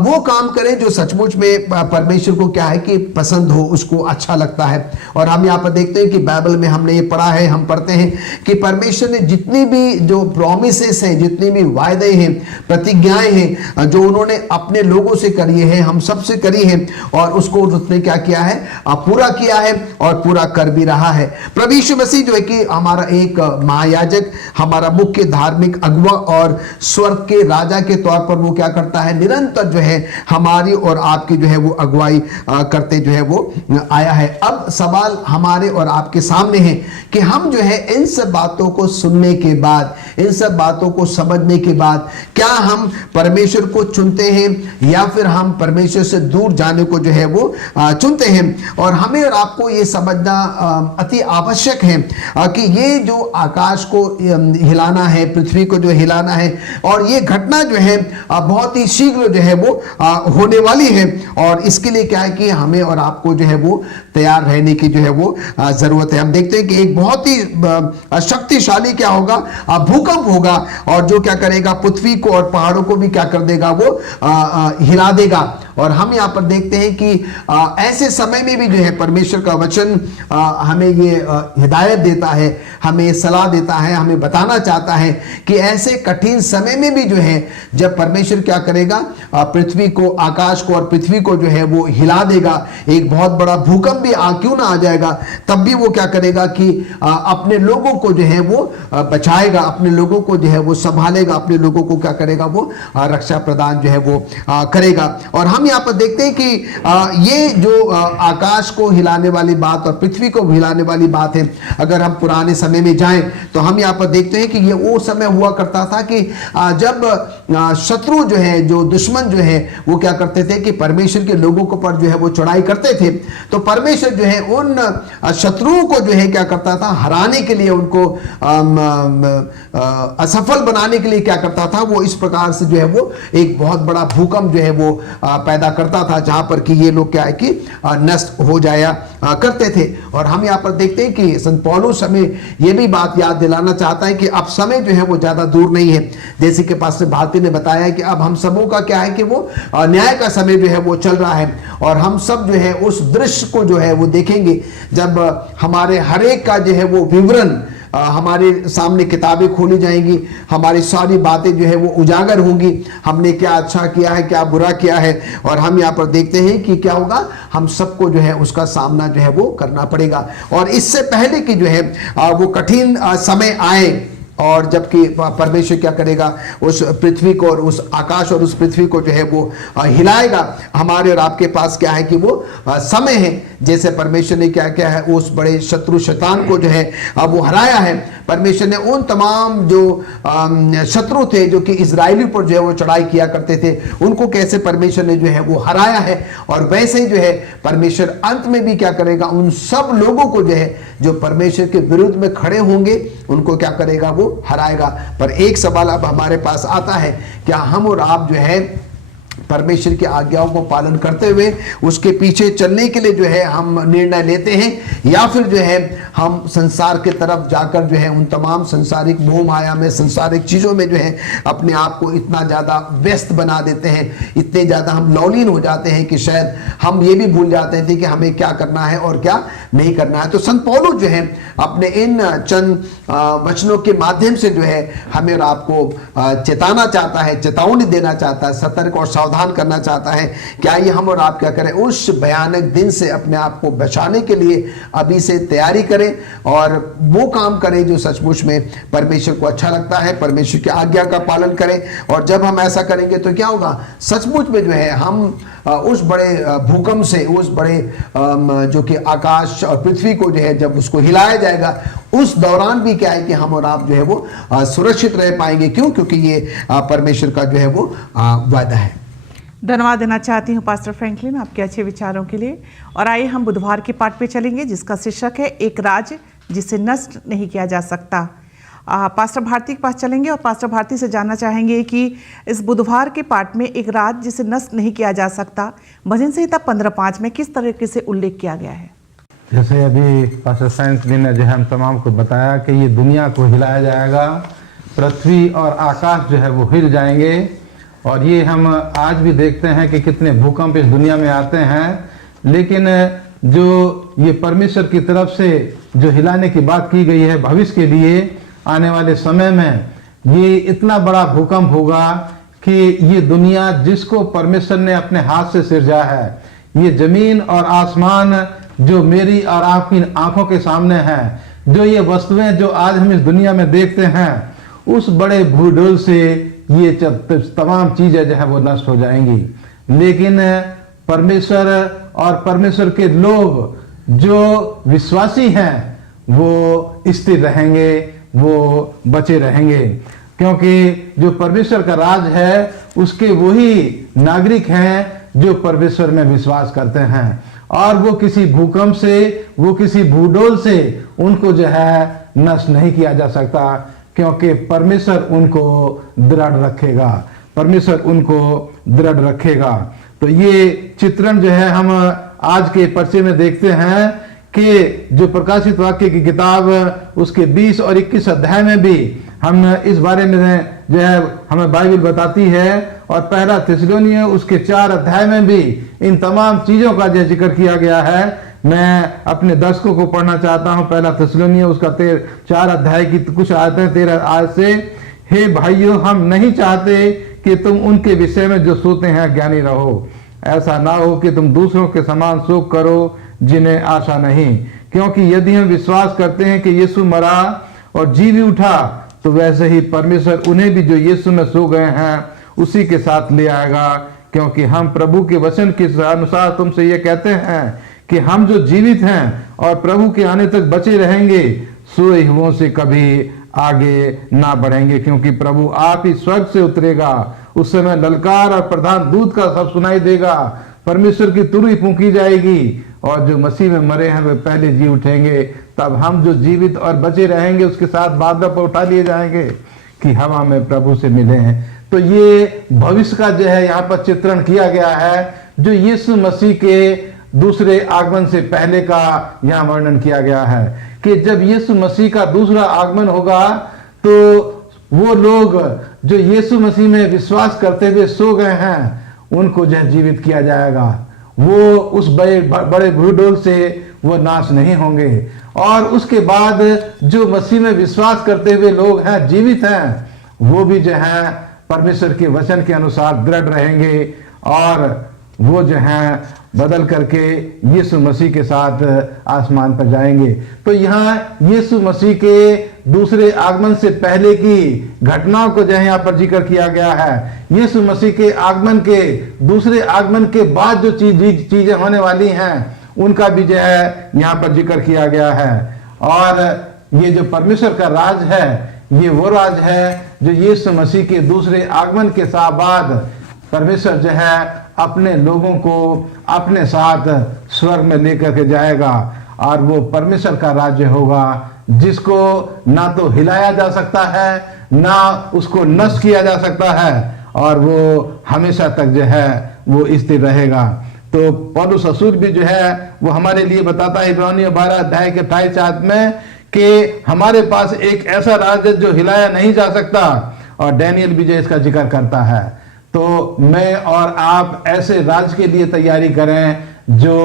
वो काम करें जो सचमुच में परमेश्वर को क्या है कि पसंद हो, उसको अच्छा लगता है। और हम यहाँ पर देखते हैं कि बाइबल में हमने ये पढ़ा है, हम पढ़ते हैं कि परमेश्वर ने जितनी भी जो प्रॉमिसेस हैं, जितनी भी वायदे हैं, प्रतिज्ञाएं हैं जो उन्होंने अपने लोगों से करी है, हम सबसे करी है, और उसको उसने क्या किया है, पूरा किया है और पूरा कर भी रहा है। प्रभु यीशु मसीह जो है कि हमारा एक महायाजक, हमारा मुख्य धार्मिक अगुवा और स्वर्ग के राजा के तौर पर वो क्या करता है, निरंतर जो है हमारी और आपकी जो है वो अगुवाई करते जो है वो आया है। अब सवाल हमारे और आपके सामने है कि हम जो है इन सब बातों को सुनने के बाद, इन सब बातों को समझने के बाद क्या हम परमेश्वर को चुनते हैं या फिर हम परमेश्वर से दूर जाने को जो है वो चुनते हैं। और हमें और आपको ये समझना अति आवश्यक है कि ये जो आकाश को हिलाना है, पृथ्वी को जो हिलाना है, और ये घटना जो है बहुत ही शीघ्र जो है वो होने वाली है, और इसके लिए क्या है कि हमें और आपको जो है वो तैयार रहने की जो है वो जरूरत है। हम देखते हैं कि एक बहुत ही शक्तिशाली क्या होगा, भूकंप होगा, और जो क्या करेगा, पृथ्वी को और पहाड़ों को भी क्या कर देगा, वो हिला देगा। और हम यहाँ पर देखते हैं कि ऐसे समय में भी जो है परमेश्वर का वचन हमें ये हिदायत देता है, हमें सलाह देता है, हमें बताना चाहता है कि ऐसे कठिन समय में भी जो है जब परमेश्वर क्या करेगा, पृथ्वी को, आकाश को और पृथ्वी को जो है वो हिला देगा, एक बहुत बड़ा भूकंप भी क्यों ना आ जाएगा, तब भी वो क्या करेगा कि अपने लोगों को जो है वो बचाएगा, अपने लोगों को जो है वो संभालेगा, अपने लोगों को क्या करेगा, वो रक्षा प्रदान जो है वो करेगा। और हम यहाँ पर देखते हैं कि ये जो आकाश को हिलाने वाली बात और पृथ्वी को हिलाने वाली बात है, अगर हम पुराने समय में जाएं तो हम यहाँ पर देखते हैं कि ये वो समय हुआ करता था कि जब शत्रु जो है, जो दुश्मन जो है, वो क्या करते थे कि परमेश्वर के लोगों को पर जो है वो चढ़ाई करते थे, तो परमेश्वर जो है उन शत्रुओं को जो है क्या करता था, हराने के लिए, उनको असफल बनाने के लिए क्या करता था, वो इस प्रकार से जो है वो एक बहुत बड़ा भूकंप जो है वो पैदा करता था, जहां पर कि ये लोग क्या है कि नष्ट हो जाया करते थे। और हम यहाँ पर देखते हैं कि संत पौलुस हमें ये भी बात याद दिलाना चाहता है कि अब समय जो है वो ज्यादा दूर नहीं है। जैसे कि पास्टर भारती ने बताया कि अब हम सबों का क्या है कि वो न्याय का समय जो है वो चल रहा है, और हम सब जो है उस दृश्य को जो है वो देखेंगे, जब हमारे हरेक का जो है वो विवरण हमारे सामने किताबें खोली जाएंगी, हमारी सारी बातें जो है वो उजागर होंगी, हमने क्या अच्छा किया है, क्या बुरा किया है, और हम यहाँ पर देखते हैं कि क्या होगा, हम सबको जो है उसका सामना जो है वो करना पड़ेगा। और इससे पहले कि जो है वो कठिन समय आए, और जबकि परमेश्वर क्या करेगा, उस पृथ्वी को और उस आकाश और उस पृथ्वी को जो है वो हिलाएगा, हमारे और आपके पास क्या है कि वो समय है। जैसे परमेश्वर ने क्या किया है, उस बड़े शत्रु शैतान को जो है वो हराया है। परमेश्वर ने उन तमाम जो शत्रु थे जो कि इजरायली पर जो है वो चढ़ाई किया करते थे, उनको कैसे परमेश्वर ने जो है वो हराया है, और वैसे ही जो है परमेश्वर अंत में भी क्या करेगा, उन सब लोगों को जो है जो परमेश्वर के विरुद्ध में खड़े होंगे उनको क्या करेगा, वो हराएगा। पर एक सवाल अब हमारे पास आता है, क्या हम और आप जो है परमेश्वर की आज्ञाओं को पालन करते हुए उसके पीछे चलने के लिए जो है हम निर्णय लेते हैं, या फिर जो है हम संसार के तरफ जाकर जो है उन तमाम संसारिक मोह माया में, संसारिक चीज़ों में जो है अपने आप को इतना ज़्यादा व्यस्त बना देते हैं, इतने ज़्यादा हम लौलीन हो जाते हैं कि शायद हम ये भी भूल जाते थे कि हमें क्या करना है और क्या नहीं करना है। तो संत पौलुस जो है अपने इन चंद वचनों के माध्यम से जो है हमें और आपको चेताना चाहता है, चेतावनी देना चाहता है, सतर्क और सावधान करना चाहता है। क्या ये हम और आप क्या करें, उस भयानक दिन से अपने आप को बचाने के लिए अभी से तैयारी करें और वो काम करें जो सचमुच में परमेश्वर को अच्छा लगता है, परमेश्वर की आज्ञा का पालन करें। और जब हम ऐसा करेंगे तो क्या होगा, सचमुच में जो है हम उस बड़े भूकंप से, उस बड़े जो कि आकाश और पृथ्वी को जो है जब उसको हिलाया जाएगा, उस दौरान भी क्या है कि हम और आप जो है वो सुरक्षित रह पाएंगे। क्यों? क्योंकि ये परमेश्वर का जो है वो वादा है। धन्यवाद देना चाहती हूँ पास्टर फ्रैंकलिन आपके अच्छे विचारों के लिए। और आइए हम बुधवार के पाठ पे चलेंगे जिसका शीर्षक है एक राज जिसे नष्ट नहीं किया जा सकता। पास्टर भारती के पास चलेंगे और पास्टर भारती से जानना चाहेंगे कि इस बुधवार के पाठ में एक राज जिसे नष्ट नहीं किया जा सकता, भजन संहिता 15:5 में किस तरीके से उल्लेख किया गया है। जैसे अभी पास्टर फ्रैंकलिन ने जो है हम तमाम को बताया कि ये दुनिया को हिलाया जाएगा, पृथ्वी और आकाश जो है वो हिल जाएंगे। और ये हम आज भी देखते हैं कि कितने भूकंप इस दुनिया में आते हैं, लेकिन जो ये परमेश्वर की तरफ से जो हिलाने की बात की गई है भविष्य के लिए, आने वाले समय में ये इतना बड़ा भूकंप होगा कि ये दुनिया जिसको परमेश्वर ने अपने हाथ से सिरजा है, ये जमीन और आसमान जो मेरी और आपकी आंखों के सामने है, जो ये वस्तुएं जो आज हम इस दुनिया में देखते हैं, उस बड़े भूडोल से ये तमाम चीजें जो है वो नष्ट हो जाएंगी। लेकिन परमेश्वर और परमेश्वर के लोग जो विश्वासी हैं वो स्थिर रहेंगे, वो बचे रहेंगे, क्योंकि जो परमेश्वर का राज है उसके वही नागरिक हैं जो परमेश्वर में विश्वास करते हैं। और वो किसी भूकंप से, वो किसी भूडोल से उनको जो है नष्ट नहीं किया जा सकता, क्योंकि परमेश्वर उनको दृढ़ रखेगा, परमेश्वर उनको दृढ़ रखेगा। तो ये चित्रण जो है हम आज के परिचय में देखते हैं कि जो प्रकाशित वाक्य की किताब उसके 20 और 21 अध्याय में भी हम इस बारे में जो है हमें बाइबल बताती है। और पहला थिस्सलुनीय उसके 4 अध्याय में भी इन तमाम चीजों का जो जिक्र किया गया है। मैं अपने दर्शकों को पढ़ना चाहता हूं पहला थिस्सलुनीय उसका 4 अध्याय की कुछ आयतें 13 आयत से। हे भाइयों, हम नहीं चाहते कि तुम उनके विषय में जो सोते हैं ज्ञानी रहो। ऐसा ना हो कि तुम दूसरों के समान शोक करो जिन्हें आशा नहीं। क्योंकि यदि हम विश्वास करते हैं कि यीशु मरा और जी भी उठा, तो वैसे ही परमेश्वर उन्हें भी जो यीशु में सो गए हैं उसी के साथ ले आएगा। क्योंकि हम प्रभु के वचन के अनुसार तुमसे ये कहते हैं कि हम जो जीवित हैं और प्रभु के आने तक बचे रहेंगे, सोए हुओं से कभी आगे ना बढ़ेंगे। क्योंकि प्रभु आप ही स्वर्ग से उतरेगा, उस समय ललकार और प्रधान दूत का सब सुनाई देगा, परमेश्वर की तुरही फूंकी जाएगी, और जो मसीह में मरे हैं वे पहले जी उठेंगे। तब हम जो जीवित और बचे रहेंगे उसके साथ बादलों पर उठा लिए जाएंगे कि हवा में प्रभु से मिले हैं। तो ये भविष्य का जो है यहाँ पर चित्रण किया गया है, जो यीशु मसीह के दूसरे आगमन से पहले का यहाँ वर्णन किया गया है कि जब यीशु मसीह का दूसरा आगमन होगा तो वो लोग जो यीशु मसीह में विश्वास करते हुए सो गए हैं उनको जो जीवित किया जाएगा। वो उस बड़े भूडोल से वो नाश नहीं होंगे। और उसके बाद जो मसीह में विश्वास करते हुए लोग हैं, जीवित हैं, वो भी जो है परमेश्वर के वचन के अनुसार दृढ़ रहेंगे और वो जो है बदल करके यीशु मसीह के साथ आसमान पर जाएंगे। तो यहाँ यीशु मसीह के दूसरे आगमन से पहले की घटनाओं को जो है यहाँ पर जिक्र किया गया है। यीशु मसीह के आगमन के दूसरे आगमन के बाद जो चीजें होने वाली हैं उनका भी जो है यहाँ पर जिक्र किया गया है। और ये जो परमेश्वर का राज है, ये वो राज है जो यीशु मसीह के दूसरे आगमन के बाद परमेश्वर जो है अपने लोगों को अपने साथ स्वर्ग में लेकर के जाएगा। और वो परमेश्वर का राज्य होगा जिसको ना तो हिलाया जा सकता है, ना उसको नष्ट किया जा सकता है, और वो हमेशा तक जो है वो स्थिर रहेगा। तो पौलुस रसूल भी जो है वो हमारे लिए बताता है इब्रानियों 12 अध्याय के 28 में कि हमारे पास एक ऐसा राज्य जो हिलाया नहीं जा सकता, और डैनियल भी जो इसका जिक्र करता है। तो मैं और आप ऐसे राज्य के लिए तैयारी करें जो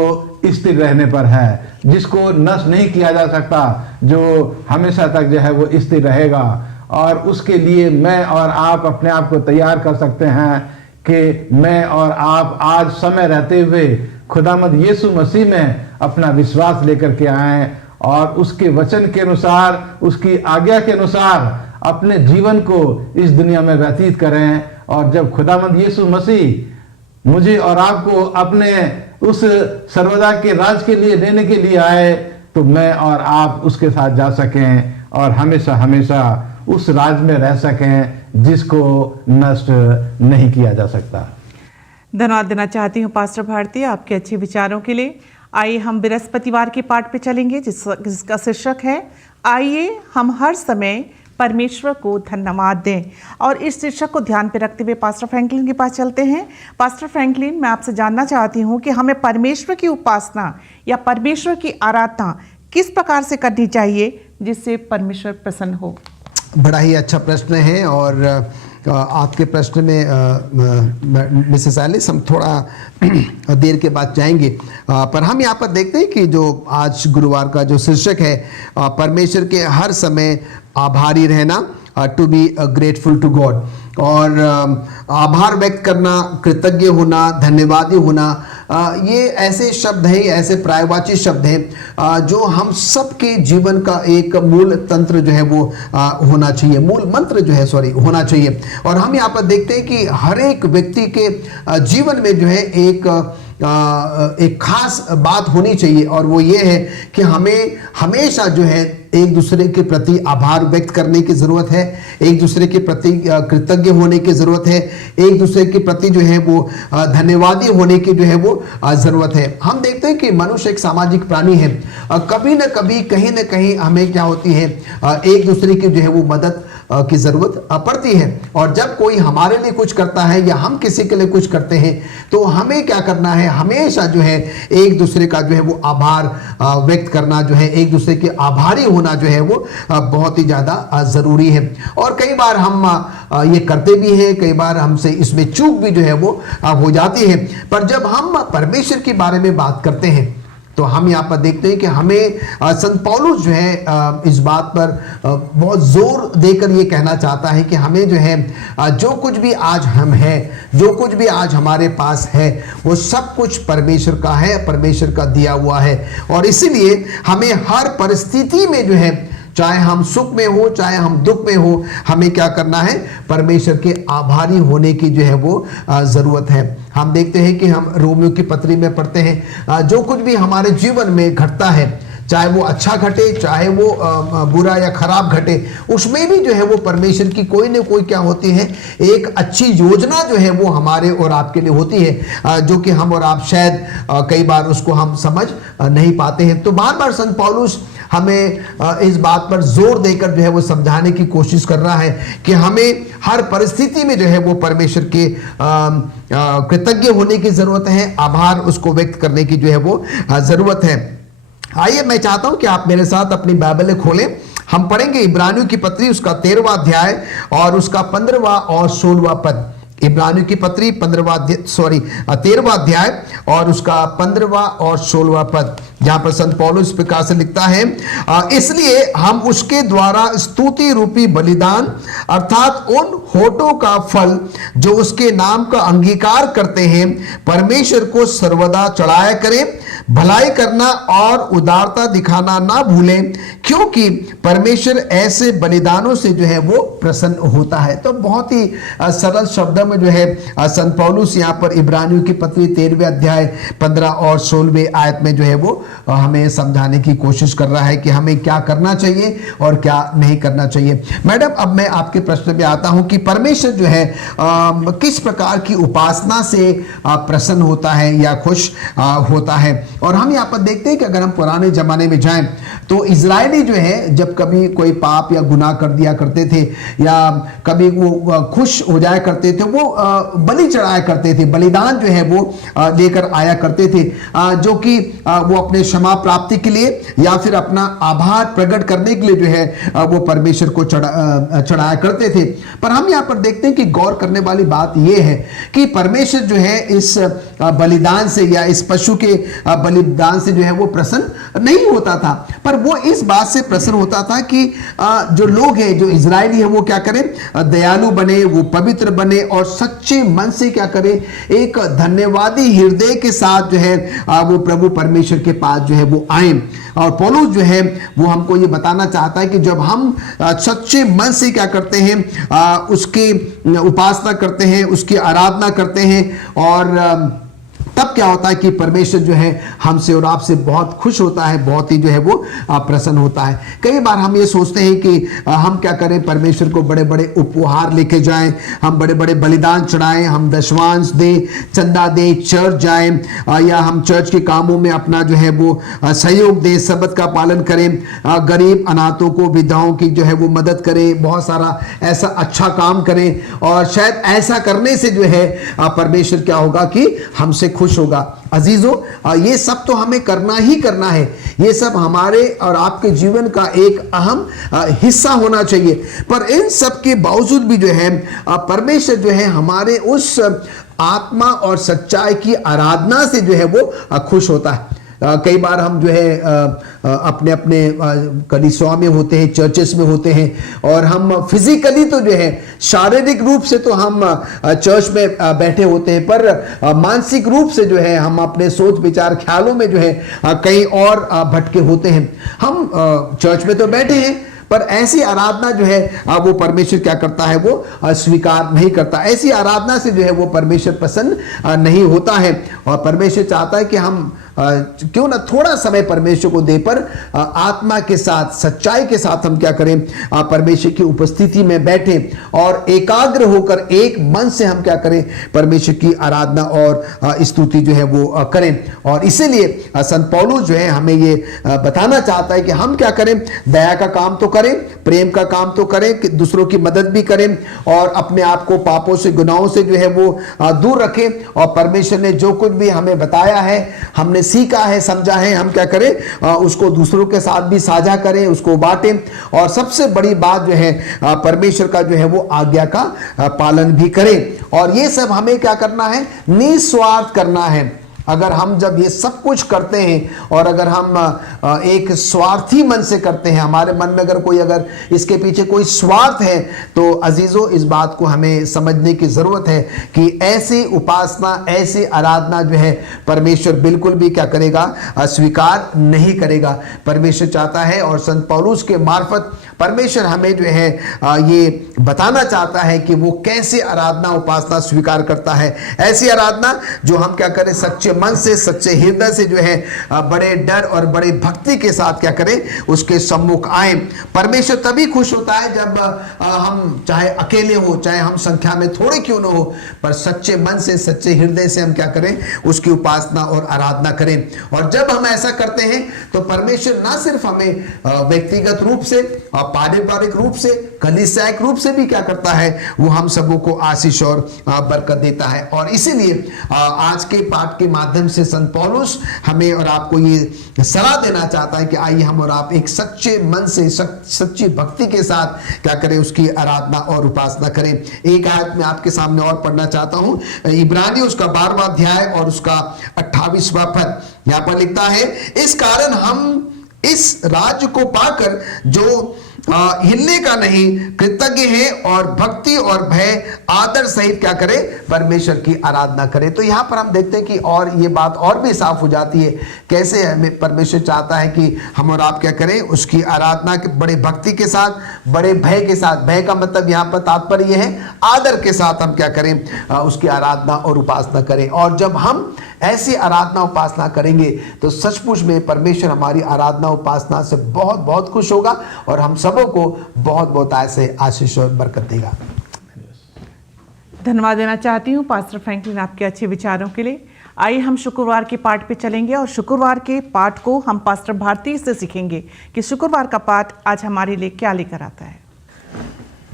स्थिर रहने पर है, जिसको नष्ट नहीं किया जा सकता, जो हमेशा तक जो है वो स्थिर रहेगा। और उसके लिए मैं और आप अपने आप को तैयार कर सकते हैं कि मैं और आप आज समय रहते हुए खुदामद यीशु मसीह में अपना विश्वास लेकर के आएं और उसके वचन के अनुसार, उसकी आज्ञा के अनुसार अपने जीवन को इस दुनिया में व्यतीत करें। और जब खुदामद यीशु मसीह मुझे और आपको अपने उस सर्वदा के राज के लिए लेने के लिए आए, तो मैं और आप उसके साथ जा सकें और हमेशा हमेशा उस राज में रह सकें जिसको नष्ट नहीं किया जा सकता। धन्यवाद देना चाहती हूँ पास्टर भारती आपके अच्छे विचारों के लिए। आइए हम बृहस्पतिवार के पाठ पे चलेंगे जिसका शीर्षक है आइए हम हर समय परमेश्वर को धन्यवाद दें। और इस शीर्षक को ध्यान पे रखते हुए पास्टर फ्रैंकलिन के पास चलते हैं। पास्टर फ्रैंकलिन, मैं आपसे जानना चाहती हूँ कि हमें परमेश्वर की उपासना या परमेश्वर की आराधना किस प्रकार से करनी चाहिए जिससे परमेश्वर प्रसन्न हो। बड़ा ही अच्छा प्रश्न है और आपके प्रश्न में मिसेस एलिस हम थोड़ा देर के बाद जाएंगे, पर हम यहाँ पर देखते हैं कि जो आज गुरुवार का जो शीर्षक है परमेश्वर के हर समय आभारी रहना, to be grateful to God, और आभार व्यक्त करना, कृतज्ञ होना, धन्यवादी होना, ये ऐसे शब्द हैं, ऐसे पर्यायवाची शब्द हैं जो हम सबके जीवन का एक मूल तंत्र जो है वो होना चाहिए, मूल मंत्र जो है होना चाहिए। और हम यहाँ पर देखते हैं कि हर एक व्यक्ति के जीवन में जो है एक खास बात होनी चाहिए, और वो ये है कि हमें हमेशा जो है एक दूसरे के प्रति आभार व्यक्त करने की ज़रूरत है, एक दूसरे के प्रति कृतज्ञ होने की ज़रूरत है, एक दूसरे के प्रति जो है वो धन्यवादी होने की जो है वो ज़रूरत है। हम देखते हैं कि मनुष्य एक सामाजिक प्राणी है, कभी न कभी कहीं न कहीं हमें क्या होती है एक दूसरे की जो है वो मदद की ज़रूरत पड़ती है। और जब कोई हमारे लिए कुछ करता है या हम किसी के लिए कुछ करते हैं तो हमें क्या करना है, हमेशा जो है एक दूसरे का जो है वो आभार व्यक्त करना, जो है एक दूसरे के आभारी होना जो है वो बहुत ही ज़्यादा ज़रूरी है। और कई बार हम ये करते भी हैं, कई बार हमसे इसमें चूक भी जो है वो हो जाती है। पर जब हम परमेश्वर के बारे में बात करते हैं तो हम यहाँ पर देखते हैं कि हमें संत पौलुस जो है इस बात पर बहुत जोर देकर ये कहना चाहता है कि हमें जो है जो कुछ भी आज हम हैं, जो कुछ भी आज हमारे पास है, वो सब कुछ परमेश्वर का है, परमेश्वर का दिया हुआ है। और इसीलिए हमें हर परिस्थिति में जो है, चाहे हम सुख में हो चाहे हम दुख में हो, हमें क्या करना है, परमेश्वर के आभारी होने की जो है वो जरूरत है। हम देखते हैं कि हम रोमियो की पत्री में पढ़ते हैं जो कुछ भी हमारे जीवन में घटता है, चाहे वो अच्छा घटे चाहे वो बुरा या खराब घटे, उसमें भी जो है वो परमेश्वर की कोई ना कोई क्या होती है, एक अच्छी योजना जो है वो हमारे और आपके लिए होती है, जो कि हम और आप शायद कई बार उसको हम समझ नहीं पाते हैं। तो बार बार संत पौलुस हमें इस बात पर जोर देकर जो है वो समझाने की कोशिश कर रहा है कि हमें हर परिस्थिति में जो है वो परमेश्वर के कृतज्ञ होने की जरूरत है, आभार उसको व्यक्त करने की जो है वो जरूरत है। आइए मैं चाहता हूं कि आप मेरे साथ अपनी बाइबल खोलें। हम पढ़ेंगे इब्रानियों की पत्री उसका 13वां अध्याय और उसका 15वां और 16वां पद। इब्रानियों की पत्री 13वां अध्याय और उसका 15वां और 16वां पद, जहां पर संत पौलुस इस प्रकार से लिखता है, इसलिए हम उसके द्वारा स्तुति रूपी बलिदान अर्थात उन होठों का फल जो उसके नाम का अंगीकार करते हैं परमेश्वर को सर्वदा चढ़ाया करें, भलाई करना और उदारता दिखाना ना भूलें, क्योंकि परमेश्वर ऐसे बलिदानों से जो है वो प्रसन्न होता है। तो बहुत ही सरल शब्दों में जो है संत पौलुस यहाँ पर इब्रानियों की पत्री 13वें अध्याय 15 और 16वें आयत में जो है वो हमें समझाने की कोशिश कर रहा है कि हमें क्या करना चाहिए और क्या नहीं करना चाहिए। मैडम, अब मैं आपके प्रश्न पे आता हूं कि परमेश्वर जो है किस प्रकार की उपासना से प्रसन्न होता है या खुश होता है। और हम यहाँ पर देखते हैं कि अगर हम पुराने जमाने में जाएं तो इजरायली जो है जब कभी कोई पाप या गुनाह कर दिया करते थे या कभी वो खुश हो जाया करते थे, वो बलि चढ़ाया करते थे, बलिदान जो है वो लेकर आया करते थे, जो कि वो अपने क्षमा प्राप्ति के लिए या फिर अपना आभार प्रकट करने के लिए जो है वो परमेश्वर को चढ़ाया करते थे। पर हम यहाँ पर देखते हैं कि गौर करने वाली बात यह है कि परमेश्वर जो है इस बलिदान से या इस पशु के बलिदान से जो है वो प्रसन्न नहीं होता था, पर वो इस बात से प्रसन्न होता था कि जो लोग हैं, जो इजरायली है, वो क्या करें, दयालु बने, वो पवित्र बने और सच्चे मन से क्या करें, एक धन्यवादी हृदय के साथ जो है वो प्रभु परमेश्वर के पास जो है वो आए। और पौलुस जो है वो हमको ये बताना चाहता है कि जब हम सच्चे मन से क्या करते हैं, उसकी उपासना करते हैं, उसकी आराधना करते हैं, और तब क्या होता है कि परमेश्वर जो है हमसे और आपसे बहुत खुश होता है, बहुत ही जो है वो प्रसन्न होता है। कई बार हम ये सोचते हैं कि हम क्या करें, परमेश्वर को बड़े बड़े उपहार लेके जाएं, हम बड़े बड़े बलिदान चढ़ाएं, हम दशवांश दें, चंदा दें, चर्च जाएं, या हम चर्च के कामों में अपना जो है वो सहयोग दें, सबत का पालन करें, गरीब अनाथों को, विधवाओं की जो है वो मदद करें, बहुत सारा ऐसा अच्छा काम करें। और शायद ऐसा करने से जो है परमेश्वर क्या होगा कि हमसे खुश होगा। अजीजों, ये सब तो हमें करना ही करना है, ये सब हमारे और आपके जीवन का एक अहम हिस्सा होना चाहिए। पर इन सब के बावजूद भी जो है परमेश्वर जो है हमारे उस आत्मा और सच्चाई की आराधना से जो है वो खुश होता है। कई बार हम जो है अपने अपने कलीसिया में होते हैं, चर्चेस में होते हैं, और हम फिजिकली तो जो है शारीरिक रूप से तो हम चर्च में बैठे होते हैं, पर मानसिक रूप से जो है हम अपने सोच विचार ख्यालों में जो है कहीं और भटके होते हैं। हम चर्च में तो बैठे हैं, पर ऐसी आराधना जो है वो परमेश्वर क्या करता है, वो स्वीकार नहीं करता। ऐसी आराधना से जो है वो परमेश्वर प्रसन्न नहीं होता है। और परमेश्वर चाहता है कि हम क्यों ना थोड़ा समय परमेश्वर को दे, पर आत्मा के साथ, सच्चाई के साथ हम क्या करें, परमेश्वर की उपस्थिति में बैठें और एकाग्र होकर एक मन से हम क्या करें, परमेश्वर की आराधना और स्तुति जो है वो करें। और इसीलिए संत पौलुस जो है हमें ये बताना चाहता है कि हम क्या करें, दया का काम तो करें, प्रेम का काम तो करें, कि दूसरों की मदद भी करें, और अपने आप को पापों से, गुनाहों से जो है वो दूर रखें। और परमेश्वर ने जो कुछ भी हमें बताया है, हमने सीखा है, समझा है, हम क्या करें, उसको दूसरों के साथ भी साझा करें, उसको बांटें। और सबसे बड़ी बात जो है परमेश्वर का जो है वो आज्ञा का पालन भी करें। और ये सब हमें क्या करना है, निस्वार्थ करना है। अगर हम जब ये सब कुछ करते हैं और अगर हम एक स्वार्थी मन से करते हैं, हमारे मन में अगर इसके पीछे कोई स्वार्थ है, तो अजीजों इस बात को हमें समझने की जरूरत है कि ऐसी उपासना, ऐसी आराधना जो है परमेश्वर बिल्कुल भी क्या करेगा, अस्वीकार नहीं करेगा। परमेश्वर चाहता है और संत पौलुस के मार्फत परमेश्वर हमें जो है ये बताना चाहता है कि वो कैसे आराधना उपासना स्वीकार करता है। ऐसी आराधना जो हम क्या करें, सच्चे मन से, सच्चे हृदय से जो है बड़े डर और बड़े भक्ति के साथ क्या करें, उसके सम्मुख आए। परमेश्वर तभी खुश होता है जब हम चाहे अकेले हो, चाहे हम संख्या में थोड़े क्यों न हो, पर सच्चे मन से, सच्चे हृदय से हम क्या करें, उसकी उपासना और आराधना करें। और जब हम ऐसा करते हैं तो परमेश्वर ना सिर्फ हमें व्यक्तिगत रूप से, पारिवारिक रूप से, कलीसियाक रूप से भी क्या करता है, वो हम सबों को आशीष और बरकत देता है। और इसीलिए आज के पाठ के माध्यम से संत पौलुस हमें और आपको ये सलाह देना चाहता है कि आइए हम और आप एक सच्चे मन से, सच्ची भक्ति के साथ क्या करें, उसकी आराधना और उपासना करें। एक आयत में आपके सामने और पढ़ना चाहता हूं, इब्रानियों उसका 12वां अध्याय और उसका 28वां पद। यहां पर लिखता है, इस कारण हम इस राज्य को पाकर जो हिलने का नहीं, कृतज्ञ है और भक्ति और भय आदर सहित क्या करें, परमेश्वर की आराधना करें। तो यहां पर हम देखते हैं कि और ये बात और भी साफ हो जाती है, कैसे हमें परमेश्वर चाहता है कि हम और आप क्या करें, उसकी आराधना के बड़े भक्ति के साथ, बड़े भय के साथ। भय का मतलब यहां पर तात्पर्य है आदर के साथ हम क्या करें, उसकी आराधना और उपासना करें। और जब हम ऐसी आराधना उपासना करेंगे तो सचमुच में परमेश्वर हमारी आराधना उपासना से बहुत बहुत खुश होगा और हम सबों को बहुत बहुत ऐसे आशीष और बरकत देगा। धन्यवाद देना चाहती हूँ पास्टर फ्रैंकलिन आपके अच्छे विचारों के लिए। आइए हम शुक्रवार के पाठ पे चलेंगे और शुक्रवार के पाठ को हम पास्टर भारती से सीखेंगे कि शुक्रवार का पाठ आज हमारे लिए क्या लेकर आता है।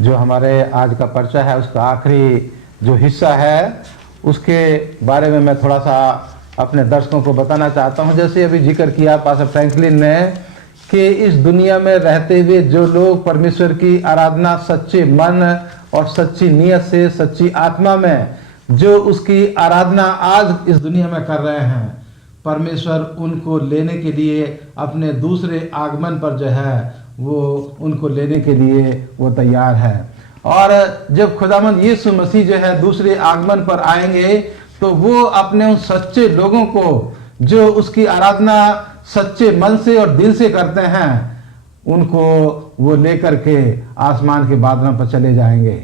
जो हमारे आज का पर्चा है उसका आखिरी जो हिस्सा है उसके बारे में मैं थोड़ा सा अपने दर्शकों को बताना चाहता हूं। जैसे अभी जिक्र किया पास्टर फ्रैंकलिन ने कि इस दुनिया में रहते हुए जो लोग परमेश्वर की आराधना सच्चे मन और सच्ची नीयत से, सच्ची आत्मा में जो उसकी आराधना आज इस दुनिया में कर रहे हैं, परमेश्वर उनको लेने के लिए अपने दूसरे आगमन पर जो है वो उनको लेने के लिए वो तैयार है। और जब खुदावंद यीशु मसीह जो है दूसरे आगमन पर आएंगे तो वो अपने उन सच्चे लोगों को जो उसकी आराधना सच्चे मन से और दिल से करते हैं, उनको वो लेकर के आसमान के बादलों पर चले जाएंगे।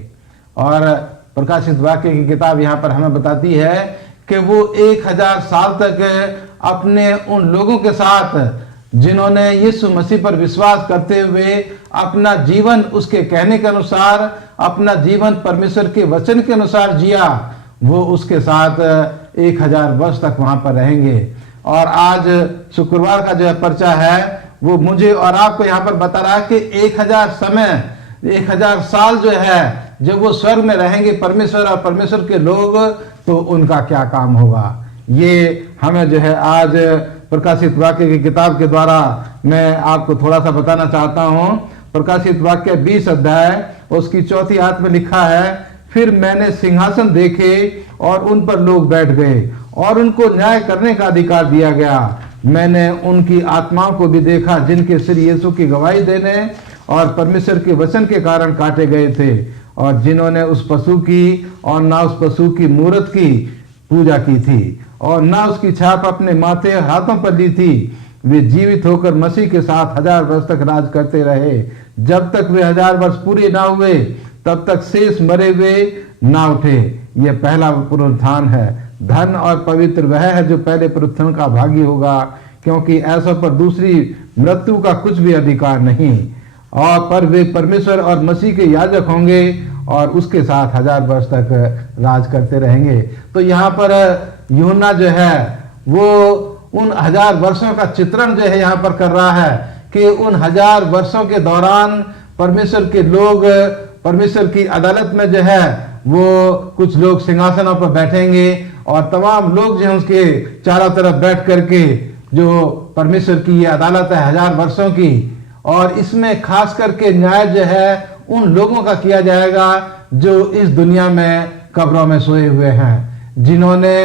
और प्रकाशित वाक्य की किताब यहाँ पर हमें बताती है कि वो 1000 साल तक अपने उन लोगों के साथ जिन्होंने यीशु मसीह पर विश्वास करते हुए अपना जीवन उसके कहने के अनुसार, अपना जीवन परमेश्वर के वचन के अनुसार जिया, वो उसके साथ 1000 वर्ष तक वहां पर रहेंगे। और आज शुक्रवार का जो है पर्चा है वो मुझे और आपको यहाँ पर बता रहा है कि 1000 साल जो है जब वो स्वर्ग में रहेंगे परमेश्वर और परमेश्वर के लोग, तो उनका क्या काम होगा। ये हमें जो है आज प्रकाशित वाक्य की किताब के द्वारा मैं आपको थोड़ा सा बताना चाहता हूँ। प्रकाशित वाक्य 20 अध्याय उसकी 4वीं आयत में लिखा है, फिर मैंने सिंहासन देखे और उन पर लोग बैठ गए और उनको न्याय करने का अधिकार दिया गया। मैंने उनकी आत्माओं को भी देखा जिनके सिर यीशु की गवाही देने और परमेश्वर के वचन के कारण काटे गए थे, और जिन्होंने उस पशु की और ना उस पशु की मूरत की पूजा की थी और ना उसकी छाप अपने माथे और हाथों पर ली थी। वे जीवित होकर मसीह के साथ 1000 वर्ष तक राज करते रहे। जब तक वे 1000 वर्ष पूरे ना हुए तब तक शेष मरे हुए ना उठे। यह पहला पुनरुत्थान है। धन और पवित्र वह है जो पहले पुनरुत्थान का भागी होगा, क्योंकि ऐसा पर दूसरी मृत्यु का कुछ भी अधिकार नहीं। और पर वे परमेश्वर और मसीह के याजक होंगे और उसके साथ 1000 वर्ष तक राज करते रहेंगे। तो यहाँ पर यूहन्ना जो है वो उन 1000 वर्षों का चित्रण जो है यहाँ पर कर रहा है कि उन 1000 वर्षों के दौरान परमेश्वर के लोग परमेश्वर की अदालत में जो है वो कुछ लोग सिंहासनों पर बैठेंगे और तमाम लोग जो है उसके चारों तरफ बैठ करके जो परमेश्वर की ये अदालत है 1000 वर्षों की, और इसमें खास करके न्याय जो है उन लोगों का किया जाएगा जो इस दुनिया में कब्रों में सोए हुए हैं। जिन्होंने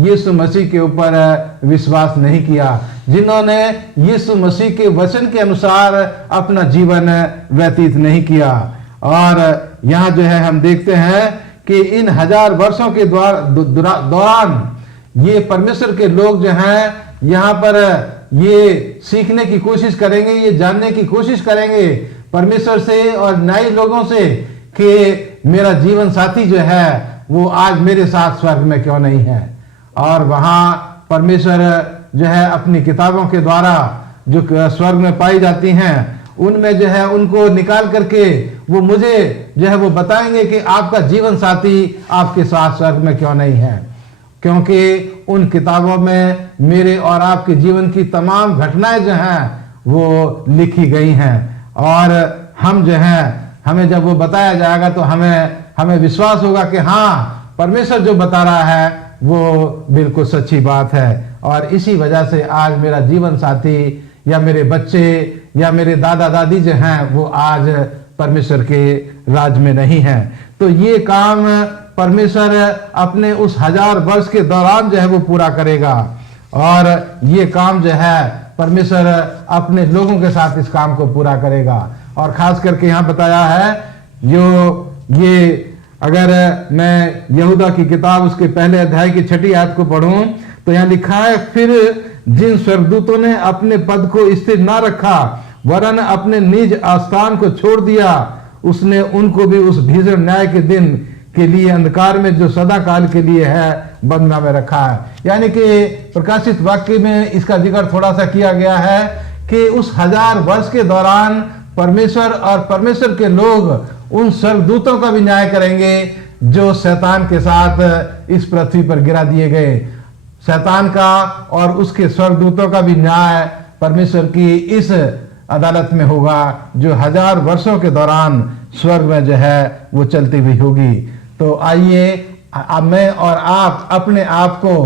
यीशु मसीह के ऊपर विश्वास नहीं किया, जिन्होंने यीशु मसीह के वचन के अनुसार अपना जीवन व्यतीत नहीं किया। और यहाँ जो है हम देखते हैं कि इन 1000 वर्षों के दौरान ये परमेश्वर के लोग जो हैं यहाँ पर ये सीखने की कोशिश करेंगे, ये जानने की कोशिश करेंगे परमेश्वर से और नए लोगों से कि मेरा जीवन साथी जो है वो आज मेरे साथ स्वर्ग में क्यों नहीं है। और वहाँ परमेश्वर जो है अपनी किताबों के द्वारा जो स्वर्ग में पाई जाती हैं उनमें जो है उनको निकाल करके वो मुझे जो है वो बताएंगे कि आपका जीवन साथी आपके साथ स्वर्ग में क्यों नहीं है, क्योंकि उन किताबों में मेरे और आपके जीवन की तमाम घटनाएं जो हैं वो लिखी गई हैं। और हम जो हैं हमें जब वो बताया जाएगा तो हमें विश्वास होगा कि हाँ परमेश्वर जो बता रहा है वो बिल्कुल सच्ची बात है। और इसी वजह से आज मेरा जीवन साथी या मेरे बच्चे या मेरे दादा दादी जो हैं वो आज परमेश्वर के राज में नहीं हैं। तो ये काम परमेश्वर अपने उस 1000 वर्ष के दौरान जो है वो पूरा करेगा। और ये काम जो है परमेश्वर अपने लोगों के साथ इस काम को पूरा करेगा। और खास करके यहाँ बताया है ये अगर मैं यहूदा की किताब उसके पहले अध्याय की 6ठी आयत को पढ़ूं तो यहाँ लिखा है, फिर जिन स्वर्गदूतों ने अपने पद को स्थिर ना रखा वरन अपने निज आस्थान को छोड़ दिया, उसने उनको भी उस भीषण न्याय के दिन के लिए अंधकार में जो सदा काल के लिए है बंधना में रखा है। यानी कि प्रकाशित वाक्य में इसका जिक्र थोड़ा सा किया गया है कि उस 1000 वर्ष के दौरान परमेश्वर और परमेश्वर के लोग उन स्वर्गदूतों का भी न्याय करेंगे जो शैतान के साथ इस पृथ्वी पर गिरा दिए गए। शैतान का और उसके स्वर्गदूतों का भी न्याय परमेश्वर की इस अदालत में होगा जो 1000 वर्षों के दौरान स्वर्ग में जो है वो चलती हुई होगी। तो आइए मैं और आप अपने आप को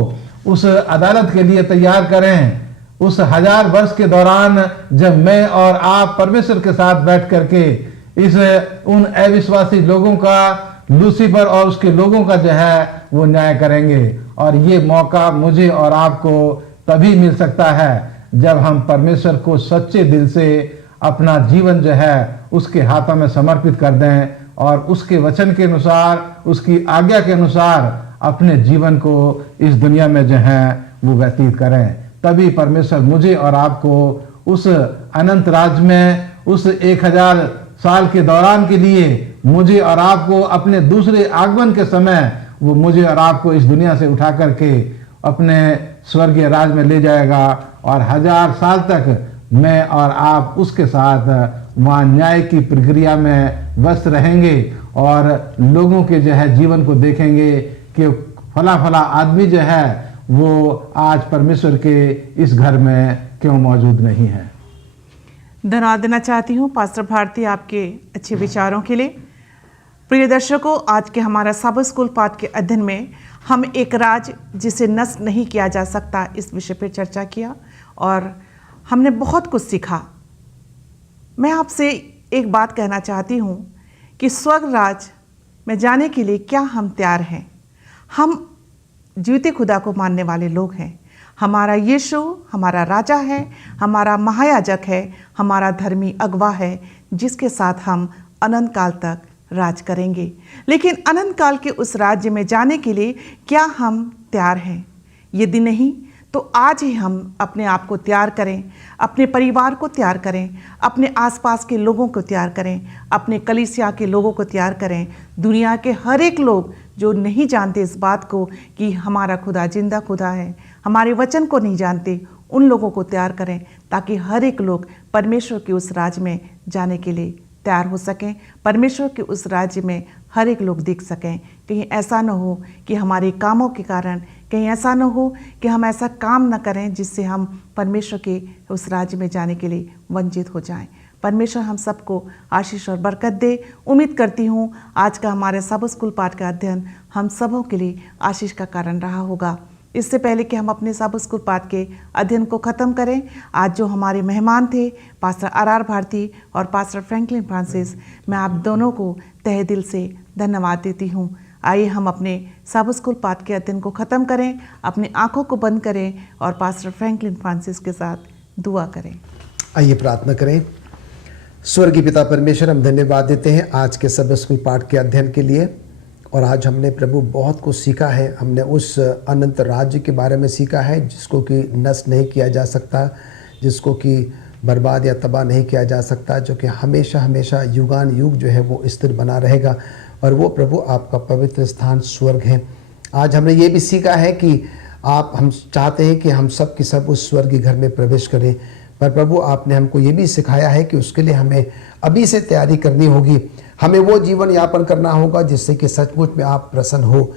उस अदालत के लिए तैयार करें। उस 1000 वर्ष के दौरान जब मैं और आप परमेश्वर के साथ बैठ करके उन अविश्वासी लोगों का, लूसीफर और उसके लोगों का जो है वो न्याय करेंगे। और ये मौका मुझे और आपको तभी मिल सकता है जब हम परमेश्वर को सच्चे दिल से अपना जीवन जो है उसके हाथों में समर्पित कर दें और उसके वचन के अनुसार, उसकी आज्ञा के अनुसार अपने जीवन को इस दुनिया में जो है वो व्यतीत करें। तभी परमेश्वर मुझे और आपको उस अनंत राज्य में, उस 1000 साल के दौरान के लिए मुझे और आपको अपने दूसरे आगमन के समय वो मुझे और आपको इस दुनिया से उठा करके अपने स्वर्गीय राज में ले जाएगा। और 1000 साल तक मैं और आप उसके साथ वहाँ न्याय की प्रक्रिया में व्यस्त रहेंगे और लोगों के जो है जीवन को देखेंगे कि फला फला आदमी जो है वो आज परमेश्वर के इस घर में क्यों मौजूद नहीं है। धन्यवाद देना चाहती हूँ पास्टर भारती आपके अच्छे विचारों के लिए। प्रिय दर्शकों, आज के हमारा सबक स्कूल पाठ के अध्ययन में हम एक राज जिसे नष्ट नहीं किया जा सकता इस विषय पर चर्चा किया और हमने बहुत कुछ सीखा। मैं आपसे एक बात कहना चाहती हूँ कि स्वर्ग राज में जाने के लिए क्या हम तैयार हैं? हम जीवित खुदा को मानने वाले लोग हैं। हमारा यीशु हमारा राजा है, हमारा महायाजक है, हमारा धर्मी अगवा है जिसके साथ हम अनंत काल तक राज करेंगे। लेकिन अनंत काल के उस राज्य में जाने के लिए क्या हम तैयार हैं? यदि नहीं तो आज ही हम अपने आप को तैयार करें, अपने परिवार को तैयार करें, अपने आसपास के लोगों को तैयार करें, अपने कलीसिया के लोगों को तैयार करें। दुनिया के हर एक लोग जो नहीं जानते इस बात को कि हमारा खुदा जिंदा खुदा है, हमारे वचन को नहीं जानते, उन लोगों को तैयार करें ताकि हर एक लोग परमेश्वर के उस राज में जाने के लिए तैयार हो सकें। परमेश्वर के उस राज्य में हर एक लोग दिख सकें। कहीं ऐसा न हो कि हमारे कामों के कारण, कहीं ऐसा न हो कि हम ऐसा काम न करें जिससे हम परमेश्वर के उस राज्य में जाने के लिए वंचित हो जाएं। परमेश्वर हम सबको आशीष और बरकत दे। उम्मीद करती हूँ आज का हमारे सबक स्कूल पाठ का अध्ययन हम सबों के लिए आशीष का कारण रहा होगा। इससे पहले कि हम अपने सबक स्कूल पाठ के अध्ययन को ख़त्म करें, आज जो हमारे मेहमान थे पास्टर आर भारती और पास्टर फ्रैंकलिन फ्रांसिस, मैं आप दोनों को तहे दिल से धन्यवाद देती हूँ। आइए हम अपने साबो स्कूल पाठ के अध्ययन को ख़त्म करें, अपनी आंखों को बंद करें और पास्टर फ्रैंकलिन फ्रांसिस के साथ दुआ करें। आइए प्रार्थना करें। स्वर्गीय पिता परमेश्वर, हम धन्यवाद देते हैं आज के साबो स्कूल पाठ के अध्ययन के लिए। और आज हमने प्रभु बहुत कुछ सीखा है। हमने उस अनंत राज्य के बारे में सीखा है जिसको कि नष्ट नहीं किया जा सकता, जिसको कि बर्बाद या तबाह नहीं किया जा सकता, जो कि हमेशा हमेशा युगान युग जो है वो स्थिर बना रहेगा। और वो प्रभु आपका पवित्र स्थान स्वर्ग है। आज हमने ये भी सीखा है कि हम चाहते हैं कि हम सब के सब उस स्वर्गीय घर में प्रवेश करें, पर प्रभु आपने हमको ये भी सिखाया है कि उसके लिए हमें अभी से तैयारी करनी होगी। हमें वो जीवन यापन करना होगा जिससे कि सचमुच में आप प्रसन्न हो।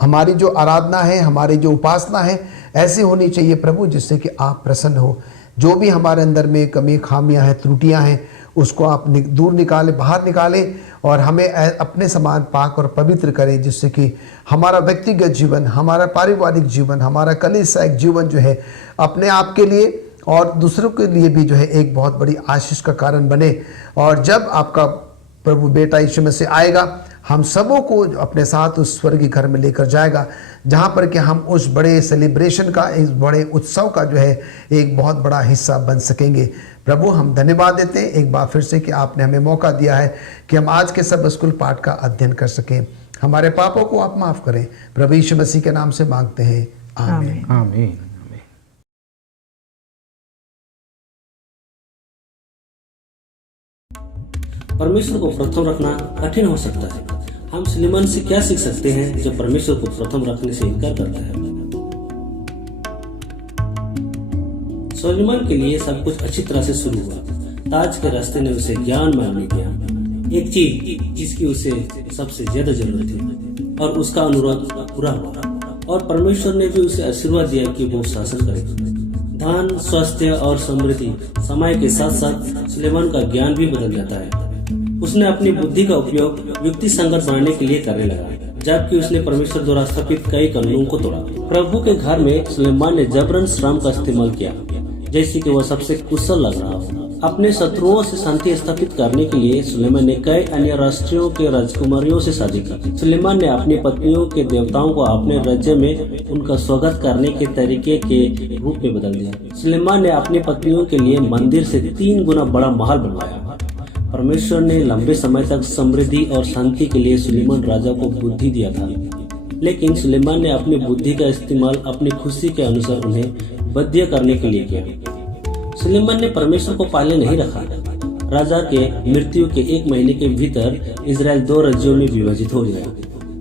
हमारी जो आराधना है, हमारी जो उपासना है, ऐसी होनी चाहिए प्रभु जिससे कि आप प्रसन्न हो। जो भी हमारे अंदर में कमी खामियां हैं, त्रुटियां हैं, उसको आप दूर निकालें, बाहर निकालें और हमें अपने समान पाक और पवित्र करें, जिससे कि हमारा व्यक्तिगत जीवन, हमारा पारिवारिक जीवन, हमारा कलीसियाई जीवन जो है अपने आप के लिए और दूसरों के लिए भी जो है एक बहुत बड़ी आशीष का कारण बने। और जब आपका प्रभु बेटा यीशु मसीह आएगा, हम सबों को अपने साथ उस स्वर्गीय घर में लेकर जाएगा, जहाँ पर कि हम उस बड़े सेलिब्रेशन का, इस बड़े उत्सव का जो है एक बहुत बड़ा हिस्सा बन सकेंगे। प्रभु हम धन्यवाद देते हैं एक बार फिर से कि आपने हमें मौका दिया है कि हम आज के सब स्कूल पाठ का अध्ययन कर सकें। हमारे पापों को आप माफ़ करें, प्रभु यीशु मसीह के नाम से मांगते हैं, आमीन। आमीन। परमेश्वर को प्रथम रखना कठिन हो सकता है। हम सुलेमान से क्या सीख सकते हैं जो परमेश्वर को प्रथम रखने से इनकार करता है? सुलेमान के लिए सब कुछ अच्छी तरह से शुरू हुआ। ताज के रास्ते ने उसे ज्ञान मांगने दिया, एक चीज जिसकी उसे सबसे ज्यादा जरूरत थी, और उसका अनुरोध पूरा हुआ। और परमेश्वर ने भी उसे आशीर्वाद दिया कि वो शासन करे। धन, स्वास्थ्य और समृद्धि समय के साथ साथ सुलेमान का ज्ञान भी बदल जाता है। उसने अपनी बुद्धि का उपयोग युक्ति संगत बनाने के लिए करने लगा, जबकि उसने परमेश्वर द्वारा स्थापित कई कानूनों को तोड़ा। प्रभु के घर में सुलेमान ने जबरन श्रम का इस्तेमाल किया, जैसे कि वह सबसे कुशल लग रहा हो। अपने शत्रुओं से शांति स्थापित करने के लिए सुलेमान ने कई अन्य राष्ट्रों के राजकुमारियों से शादी की। सुलेमान ने अपनी पत्नियों के देवताओं को अपने राज्य में उनका स्वागत करने के तरीके के रूप में बदल दिया। सुलेमान ने अपनी पत्नियों के लिए मंदिर से 3 गुना बड़ा महल बनवाया। परमेश्वर ने लंबे समय तक समृद्धि और शांति के लिए सुलेमान राजा को बुद्धि दिया था, लेकिन सुलेमान ने अपनी बुद्धि का इस्तेमाल अपनी खुशी के अनुसार उन्हें बद्य करने के लिए किया। सुलेमान ने परमेश्वर को पहले नहीं रखा। राजा के मृत्यु के 1 महीने के भीतर इजराइल 2 राज्यों में विभाजित हो गया।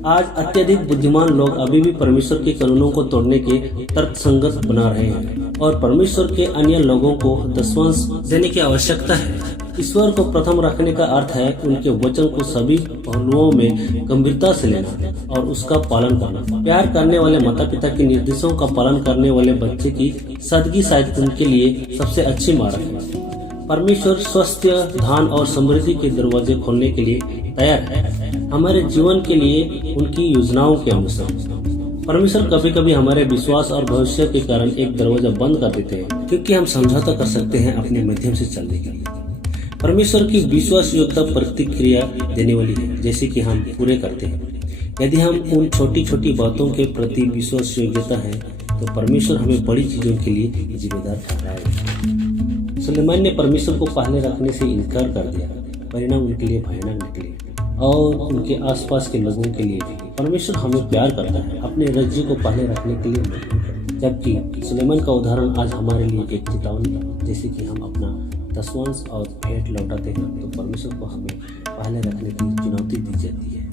आज अत्यधिक बुद्धिमान लोग अभी भी परमेश्वर के कानूनों को तोड़ने के तर्कसंगत बना रहे हैं, और परमेश्वर के अन्य लोगों को दशवांश देने की आवश्यकता है। ईश्वर को प्रथम रखने का अर्थ है उनके वचन को सभी पहलुओं में गंभीरता से लेना और उसका पालन करना। प्यार करने वाले माता पिता के निर्देशों का पालन करने वाले बच्चे की सादगी शायद उनके लिए सबसे अच्छी मार्ग है। परमेश्वर स्वास्थ्य, धन और समृद्धि के दरवाजे खोलने के लिए तैयार है, हमारे जीवन के लिए उनकी योजनाओं के अनुसार। परमेश्वर कभी कभी हमारे विश्वास और भविष्य के कारण एक दरवाजा बंद कर देते हैं, क्योंकि हम समझौता कर सकते हैं अपने माध्यम से चलने के लिए। परमेश्वर की विश्वास योग्यता प्रतिक्रिया देने वाली है, जैसे कि हम पूरे करते हैं। यदि हम उन छोटी छोटी बातों के प्रति विश्वास योग्यता है, तो परमेश्वर हमें बड़ी चीजों के लिए जिम्मेदार ठहराएगा। सुलेमान ने परमेश्वर को पहले रखने से इनकार कर दिया। परिणाम उनके लिए भयानक निकले और उनके आसपास के लोगों के लिए भी। परमेश्वर हमें प्यार करता है, अपने राज्य को पहले रखने के लिए मजबूर है। जबकि सुलेमान का उदाहरण आज हमारे लिए एक चेतावनी, जैसे कि हम अपना दशवांश और भेंट लौटाते हैं, तो परमेश्वर को हमें पहले रखने की चुनौती दी जाती है।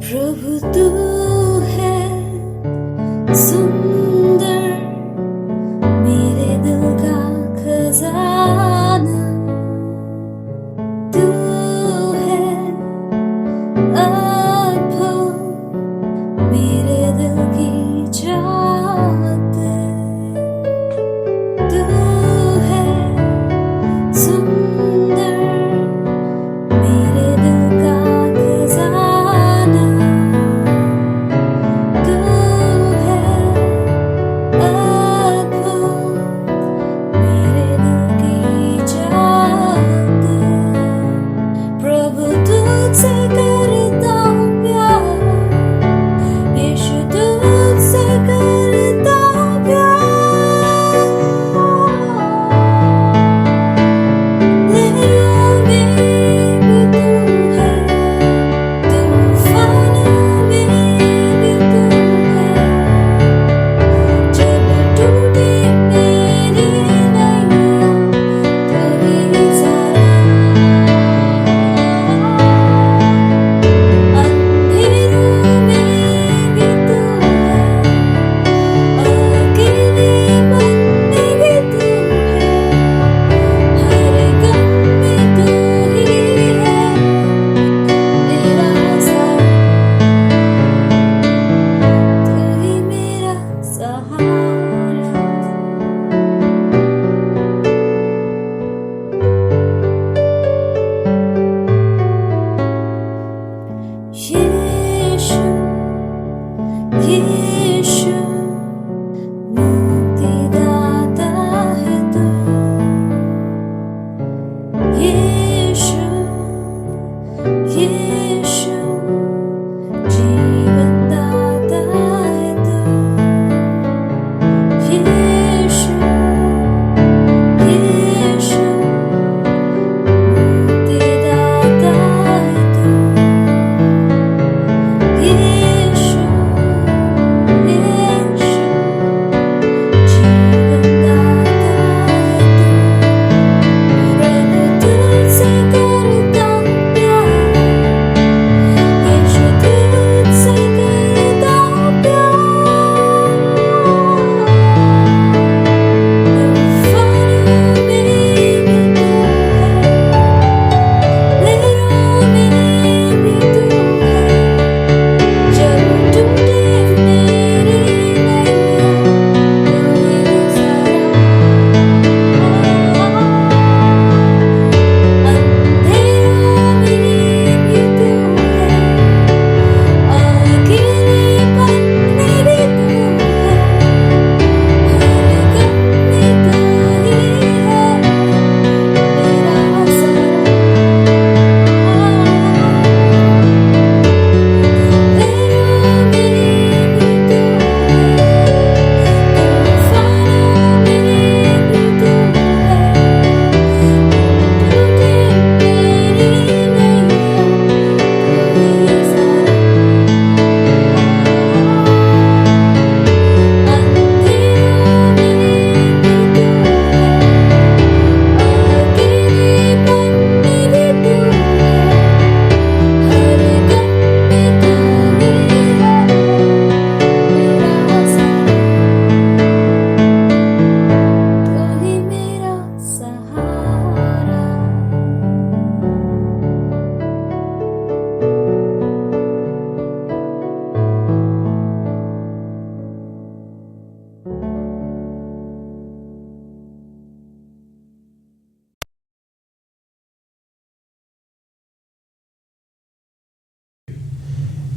प्रभु तू है सुन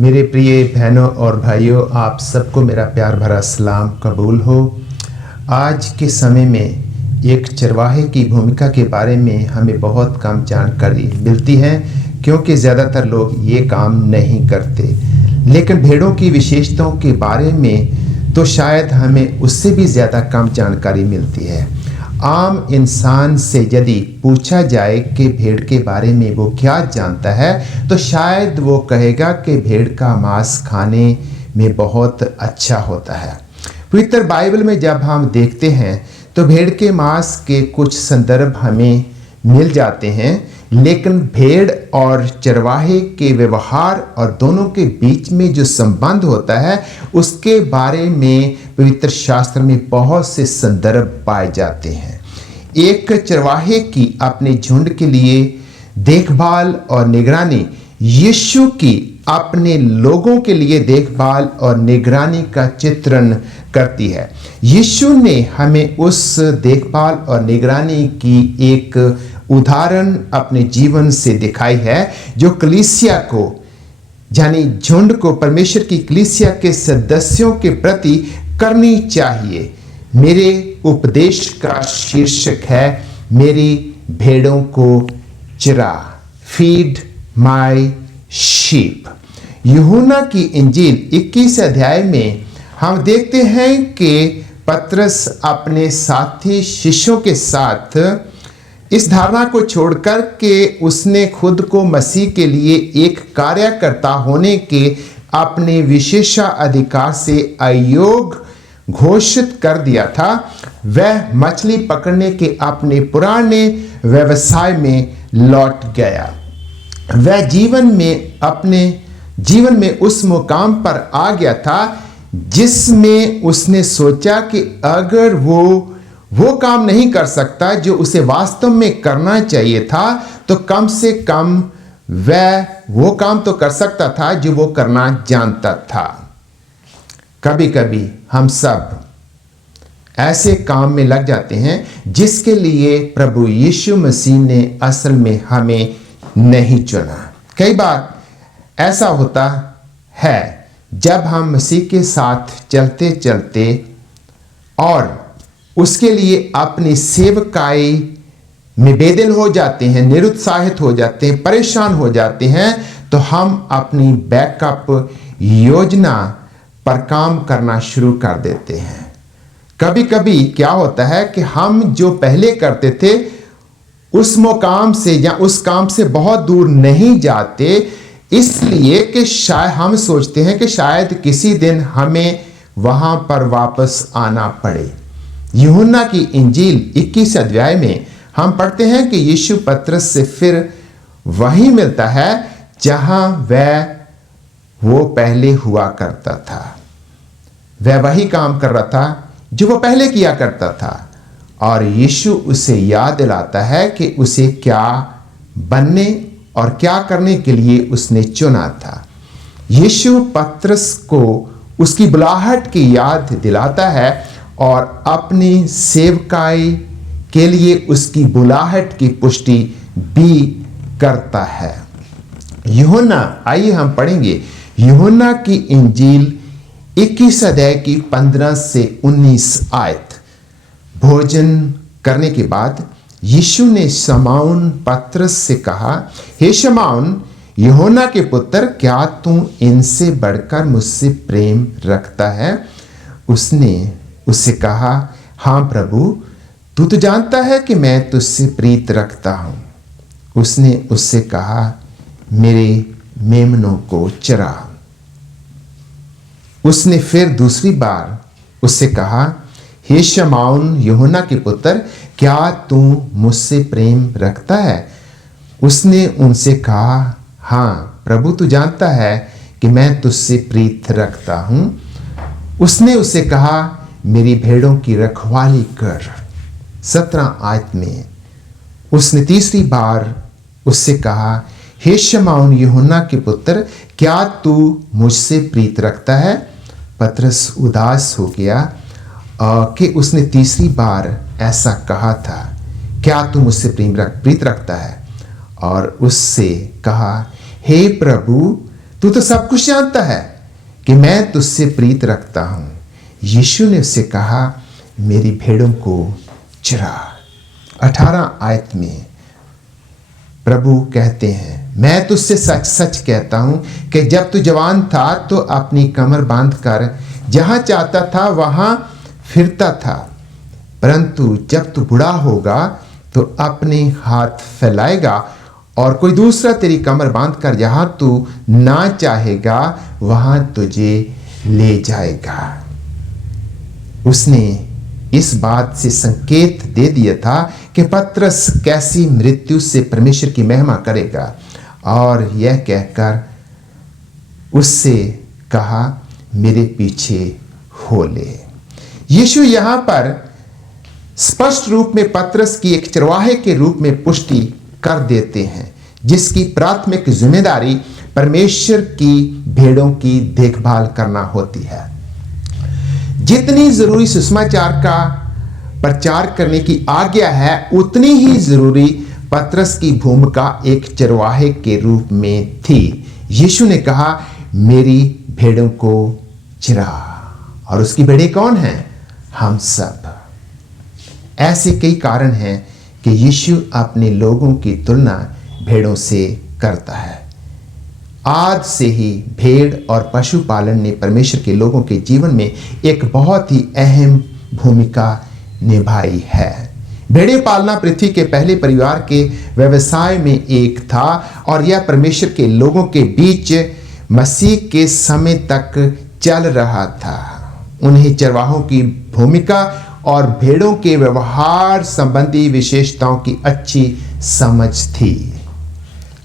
मेरे प्रिय बहनों और भाइयों, आप सबको मेरा प्यार भरा सलाम कबूल हो। आज के समय में एक चरवाहे की भूमिका के बारे में हमें बहुत कम जानकारी मिलती है, क्योंकि ज़्यादातर लोग ये काम नहीं करते। लेकिन भेड़ों की विशेषताओं के बारे में तो शायद हमें उससे भी ज़्यादा कम जानकारी मिलती है। आम इंसान से यदि पूछा जाए कि भेड़ के बारे में वो क्या जानता है, तो शायद वो कहेगा कि भेड़ का मांस खाने में बहुत अच्छा होता है। पवित्र बाइबल में जब हम देखते हैं तो भेड़ के मांस के कुछ संदर्भ हमें मिल जाते हैं, लेकिन भेड़ और चरवाहे के व्यवहार और दोनों के बीच में जो संबंध होता है उसके बारे में पवित्र शास्त्र में बहुत से संदर्भ पाए जाते हैं। एक चरवाहे की अपने झुंड के लिए देखभाल और निगरानी यीशु की अपने लोगों के लिए देखभाल और निगरानी का चित्रण करती है। यीशु ने हमें उस देखभाल और निगरानी की एक उदाहरण अपने जीवन से दिखाई है, जो कलीसिया को यानी झुंड को परमेश्वर की कलीसिया के सदस्यों के प्रति करनी चाहिए। मेरे उपदेश का शीर्षक है मेरी भेड़ों को चरा, फीड माय शीप। यूहन्ना की इंजील 21 अध्याय में हम देखते हैं कि पतरस अपने साथी शिष्यों के साथ इस धारणा को छोड़कर के उसने खुद को मसीह के लिए एक कार्यकर्ता होने के अपने विशेषाधिकार से अयोग्य घोषित कर दिया था। वह मछली पकड़ने के अपने पुराने व्यवसाय में लौट गया। वह अपने जीवन में उस मुकाम पर आ गया था जिसमें उसने सोचा कि अगर वो काम नहीं कर सकता जो उसे वास्तव में करना चाहिए था, तो कम से कम वह वो काम तो कर सकता था जो वो करना जानता था। कभी कभी हम सब ऐसे काम में लग जाते हैं जिसके लिए प्रभु यीशु मसीह ने असल में हमें नहीं चुना। कई बार ऐसा होता है जब हम मसीह के साथ चलते चलते और उसके लिए अपनी सेवकाई में बेदिल हो जाते हैं, निरुत्साहित हो जाते हैं, परेशान हो जाते हैं, तो हम अपनी बैकअप योजना पर काम करना शुरू कर देते हैं। कभी कभी क्या होता है कि हम जो पहले करते थे उस मुकाम से या उस काम से बहुत दूर नहीं जाते, इसलिए कि शायद हम सोचते हैं कि शायद किसी दिन हमें वहां पर वापस आना पड़े। यूहन्ना की इंजील 21 अध्याय में हम पढ़ते हैं कि यीशु पतरस से फिर वहीं मिलता है जहां वो पहले हुआ करता था। वह वही काम कर रहा था जो वो पहले किया करता था, और यीशु उसे याद दिलाता है कि उसे क्या बनने और क्या करने के लिए उसने चुना था। यीशु पतरस को उसकी बुलाहट की याद दिलाता है और अपनी सेवकाई के लिए उसकी बुलाहट की पुष्टि भी करता है। यूहन्ना, आइए हम पढ़ेंगे यूहन्ना की इंजील 21 अध्याय की 15 से 19 आयत। भोजन करने के बाद यीशु ने शमौन पतरस से कहा, हे शमौन, यूहन्ना के पुत्र, क्या तू इनसे बढ़कर मुझसे प्रेम रखता है? उसने उससे कहा, हाँ प्रभु, तू तो जानता है कि मैं तुझसे प्रीत रखता हूं। उसने उससे कहा, मेरे मेमनों को चरा। उसने फिर दूसरी बार उससे कहा, हे शमौन यूहन्ना के पुत्र, क्या तू मुझसे प्रेम रखता है? उसने उनसे कहा, हाँ प्रभु, तू जानता है कि मैं तुझसे प्रीत रखता हूं। उसने उससे कहा, मेरी भेड़ों की रखवाली कर। 17 आयत में उसने तीसरी बार उससे कहा, हे शमौन यूहन्ना के पुत्र, क्या तू मुझसे प्रीत रखता है? पतरस उदास हो गया कि उसने तीसरी बार ऐसा कहा था, क्या तू मुझसे प्रीत रखता है? और उससे कहा, हे प्रभु, तू तो सब कुछ जानता है कि मैं तुझसे प्रीत रखता हूं। यीशु ने उससे कहा, मेरी भेड़ों को चरा। 18 आयत में प्रभु कहते हैं, मैं तुझसे सच सच कहता हूं कि जब तू जवान था तो अपनी कमर बांधकर जहां चाहता था वहां फिरता था, परंतु जब तू बूढ़ा होगा तो अपने हाथ फैलाएगा और कोई दूसरा तेरी कमर बांधकर जहां तू ना चाहेगा वहां तुझे ले जाएगा। उसने इस बात से संकेत दे दिया था कि पतरस कैसी मृत्यु से परमेश्वर की महिमा करेगा, और यह कहकर उससे कहा, मेरे पीछे हो ले। यीशु यहां पर स्पष्ट रूप में पतरस की एक चरवाहे के रूप में पुष्टि कर देते हैं, जिसकी प्राथमिक जिम्मेदारी परमेश्वर की भेड़ों की देखभाल करना होती है। जितनी जरूरी सुसमाचार का प्रचार करने की आज्ञा है, उतनी ही जरूरी पतरस की भूमिका एक चरवाहे के रूप में थी। यीशु ने कहा, मेरी भेड़ों को चरा। और उसकी भेड़ें कौन हैं? हम सब। ऐसे कई कारण हैं कि यीशु अपने लोगों की तुलना भेड़ों से करता है। आज से ही भेड़ और पशुपालन ने परमेश्वर के लोगों के जीवन में एक बहुत ही अहम भूमिका निभाई है। भेड़ें पालना पृथ्वी के पहले परिवार के व्यवसाय में एक था, और यह परमेश्वर के लोगों के बीच मसीह के समय तक चल रहा था। उन्हें चरवाहों की भूमिका और भेड़ों के व्यवहार संबंधी विशेषताओं की अच्छी समझ थी।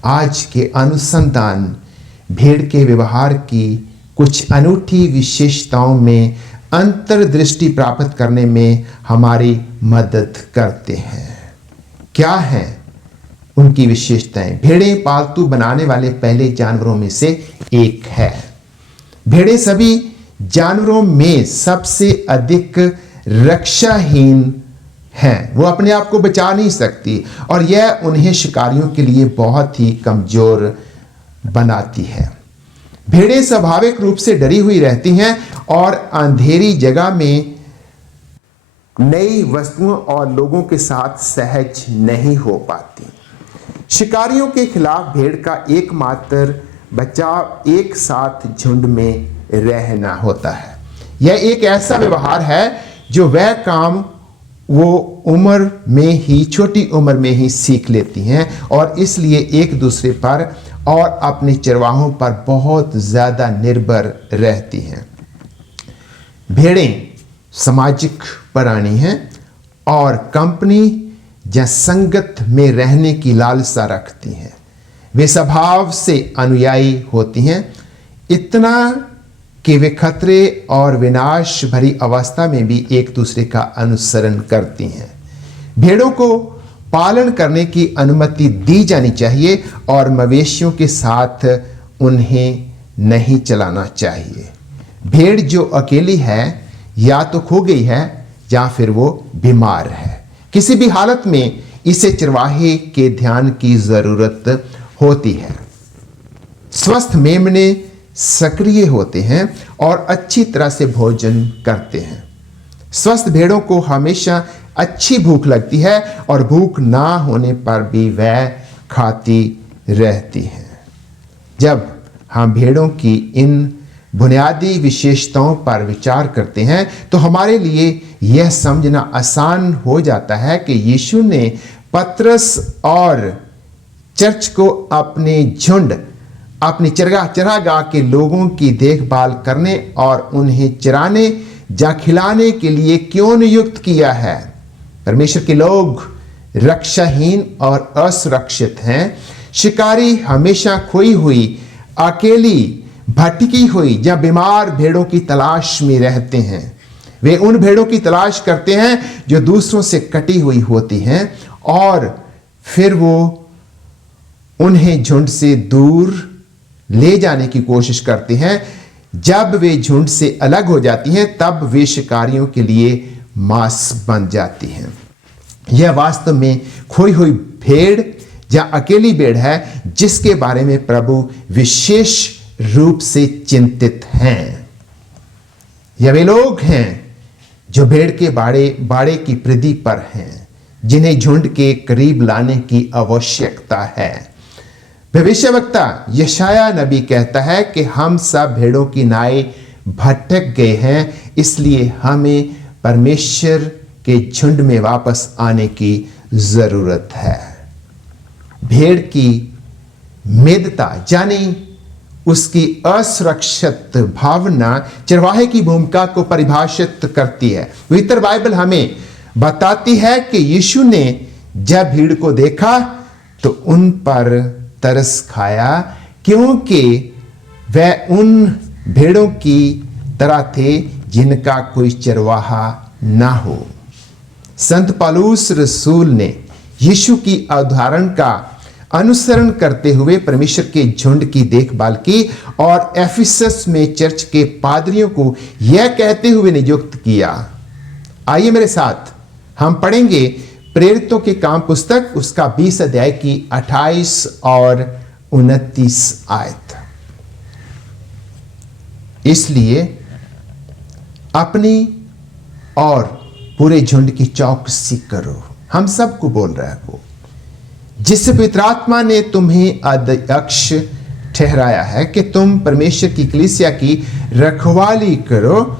आज के अनुसंधान भेड़ के व्यवहार की कुछ अनूठी विशेषताओं में अंतर्दृष्टि प्राप्त करने में हमारी मदद करते हैं। क्या हैं उनकी विशेषताएं? भेड़ें पालतू बनाने वाले पहले जानवरों में से एक है। भेड़ें सभी जानवरों में सबसे अधिक रक्षाहीन हैं। वो अपने आप को बचा नहीं सकती, और यह उन्हें शिकारियों के लिए बहुत ही कमजोर बनाती है। भेड़ें स्वाभाविक रूप से डरी हुई रहती हैं और अंधेरी जगह में नई वस्तुओं और लोगों के साथ सहज नहीं हो पाती। शिकारियों के खिलाफ भेड़ का एकमात्र बचाव एक साथ झुंड में रहना होता है। यह एक ऐसा व्यवहार है जो वह काम वो उम्र में ही, छोटी उम्र में ही सीख लेती हैं, और इसलिए एक दूसरे पर और अपने चरवाहों पर बहुत ज्यादा निर्भर रहती हैं। भेड़ें सामाजिक प्राणी हैं और कंपनी या संगत में रहने की लालसा रखती हैं। वे स्वभाव से अनुयायी होती हैं, इतना कि वे खतरे और विनाश भरी अवस्था में भी एक दूसरे का अनुसरण करती हैं। भेड़ों को पालन करने की अनुमति दी जानी चाहिए और मवेशियों के साथ उन्हें नहीं चलाना चाहिए। भेड़ जो अकेली है या तो खो गई है या फिर वो बीमार है। किसी भी हालत में इसे चरवाहे के ध्यान की जरूरत होती है। स्वस्थ मेमने सक्रिय होते हैं और अच्छी तरह से भोजन करते हैं। स्वस्थ भेड़ों को हमेशा अच्छी भूख लगती है और भूख ना होने पर भी वह खाती रहती हैं। जब हम भेड़ों की इन बुनियादी विशेषताओं पर विचार करते हैं तो हमारे लिए यह समझना आसान हो जाता है कि यीशु ने पतरस और चर्च को अपने झुंड, अपनी चरागाह के लोगों की देखभाल करने और उन्हें चराने या खिलाने के लिए क्यों नियुक्त किया है। परमेश्वर के लोग रक्षाहीन और असुरक्षित हैं। शिकारी हमेशा खोई हुई, अकेली, भटकी हुई या बीमार भेड़ों की तलाश में रहते हैं। वे उन भेड़ों की तलाश करते हैं जो दूसरों से कटी हुई होती हैं और फिर वो उन्हें झुंड से दूर ले जाने की कोशिश करते हैं। जब वे झुंड से अलग हो जाती हैं तब वे शिकारियों के लिए मांस बन जाती हैं। यह वास्तव में खोई हुई भेड़ या अकेली भेड़ है जिसके बारे में प्रभु विशेष रूप से चिंतित हैं। यह वे लोग हैं जो भेड़ के बाड़े की परिधि पर हैं, जिन्हें झुंड के करीब लाने की आवश्यकता है। भविष्यवक्ता यशाया नबी कहता है कि हम सब भेड़ों की नाई भटक गए हैं, इसलिए हमें परमेश्वर के झुंड में वापस आने की जरूरत है। भेड़ की मेदता यानी उसकी असुरक्षित भावना चरवाहे की भूमिका को परिभाषित करती है। पवित्र बाइबल हमें बताती है कि यीशु ने जब भीड़ को देखा तो उन पर तरस खाया, क्योंकि वह उन भेड़ों की तरह थे जिनका कोई चरवाहा ना हो। संत पौलुस रसूल ने यीशु की उदाहरण का अनुसरण करते हुए परमेश्वर के झुंड की देखभाल की और एफिसस में चर्च के पादरियों को यह कहते हुए नियुक्त किया। आइए मेरे साथ हम पढ़ेंगे प्रेरितों के काम पुस्तक उसका 20 अध्याय की 28 और 29 आयत। इसलिए अपनी और पूरे झुंड की चौकसी करो। हम सबको बोल रहा है वो, जिससे पवित्र आत्मा ने तुम्हें अध्यक्ष ठहराया है कि तुम परमेश्वर की कलीसिया की रखवाली करो,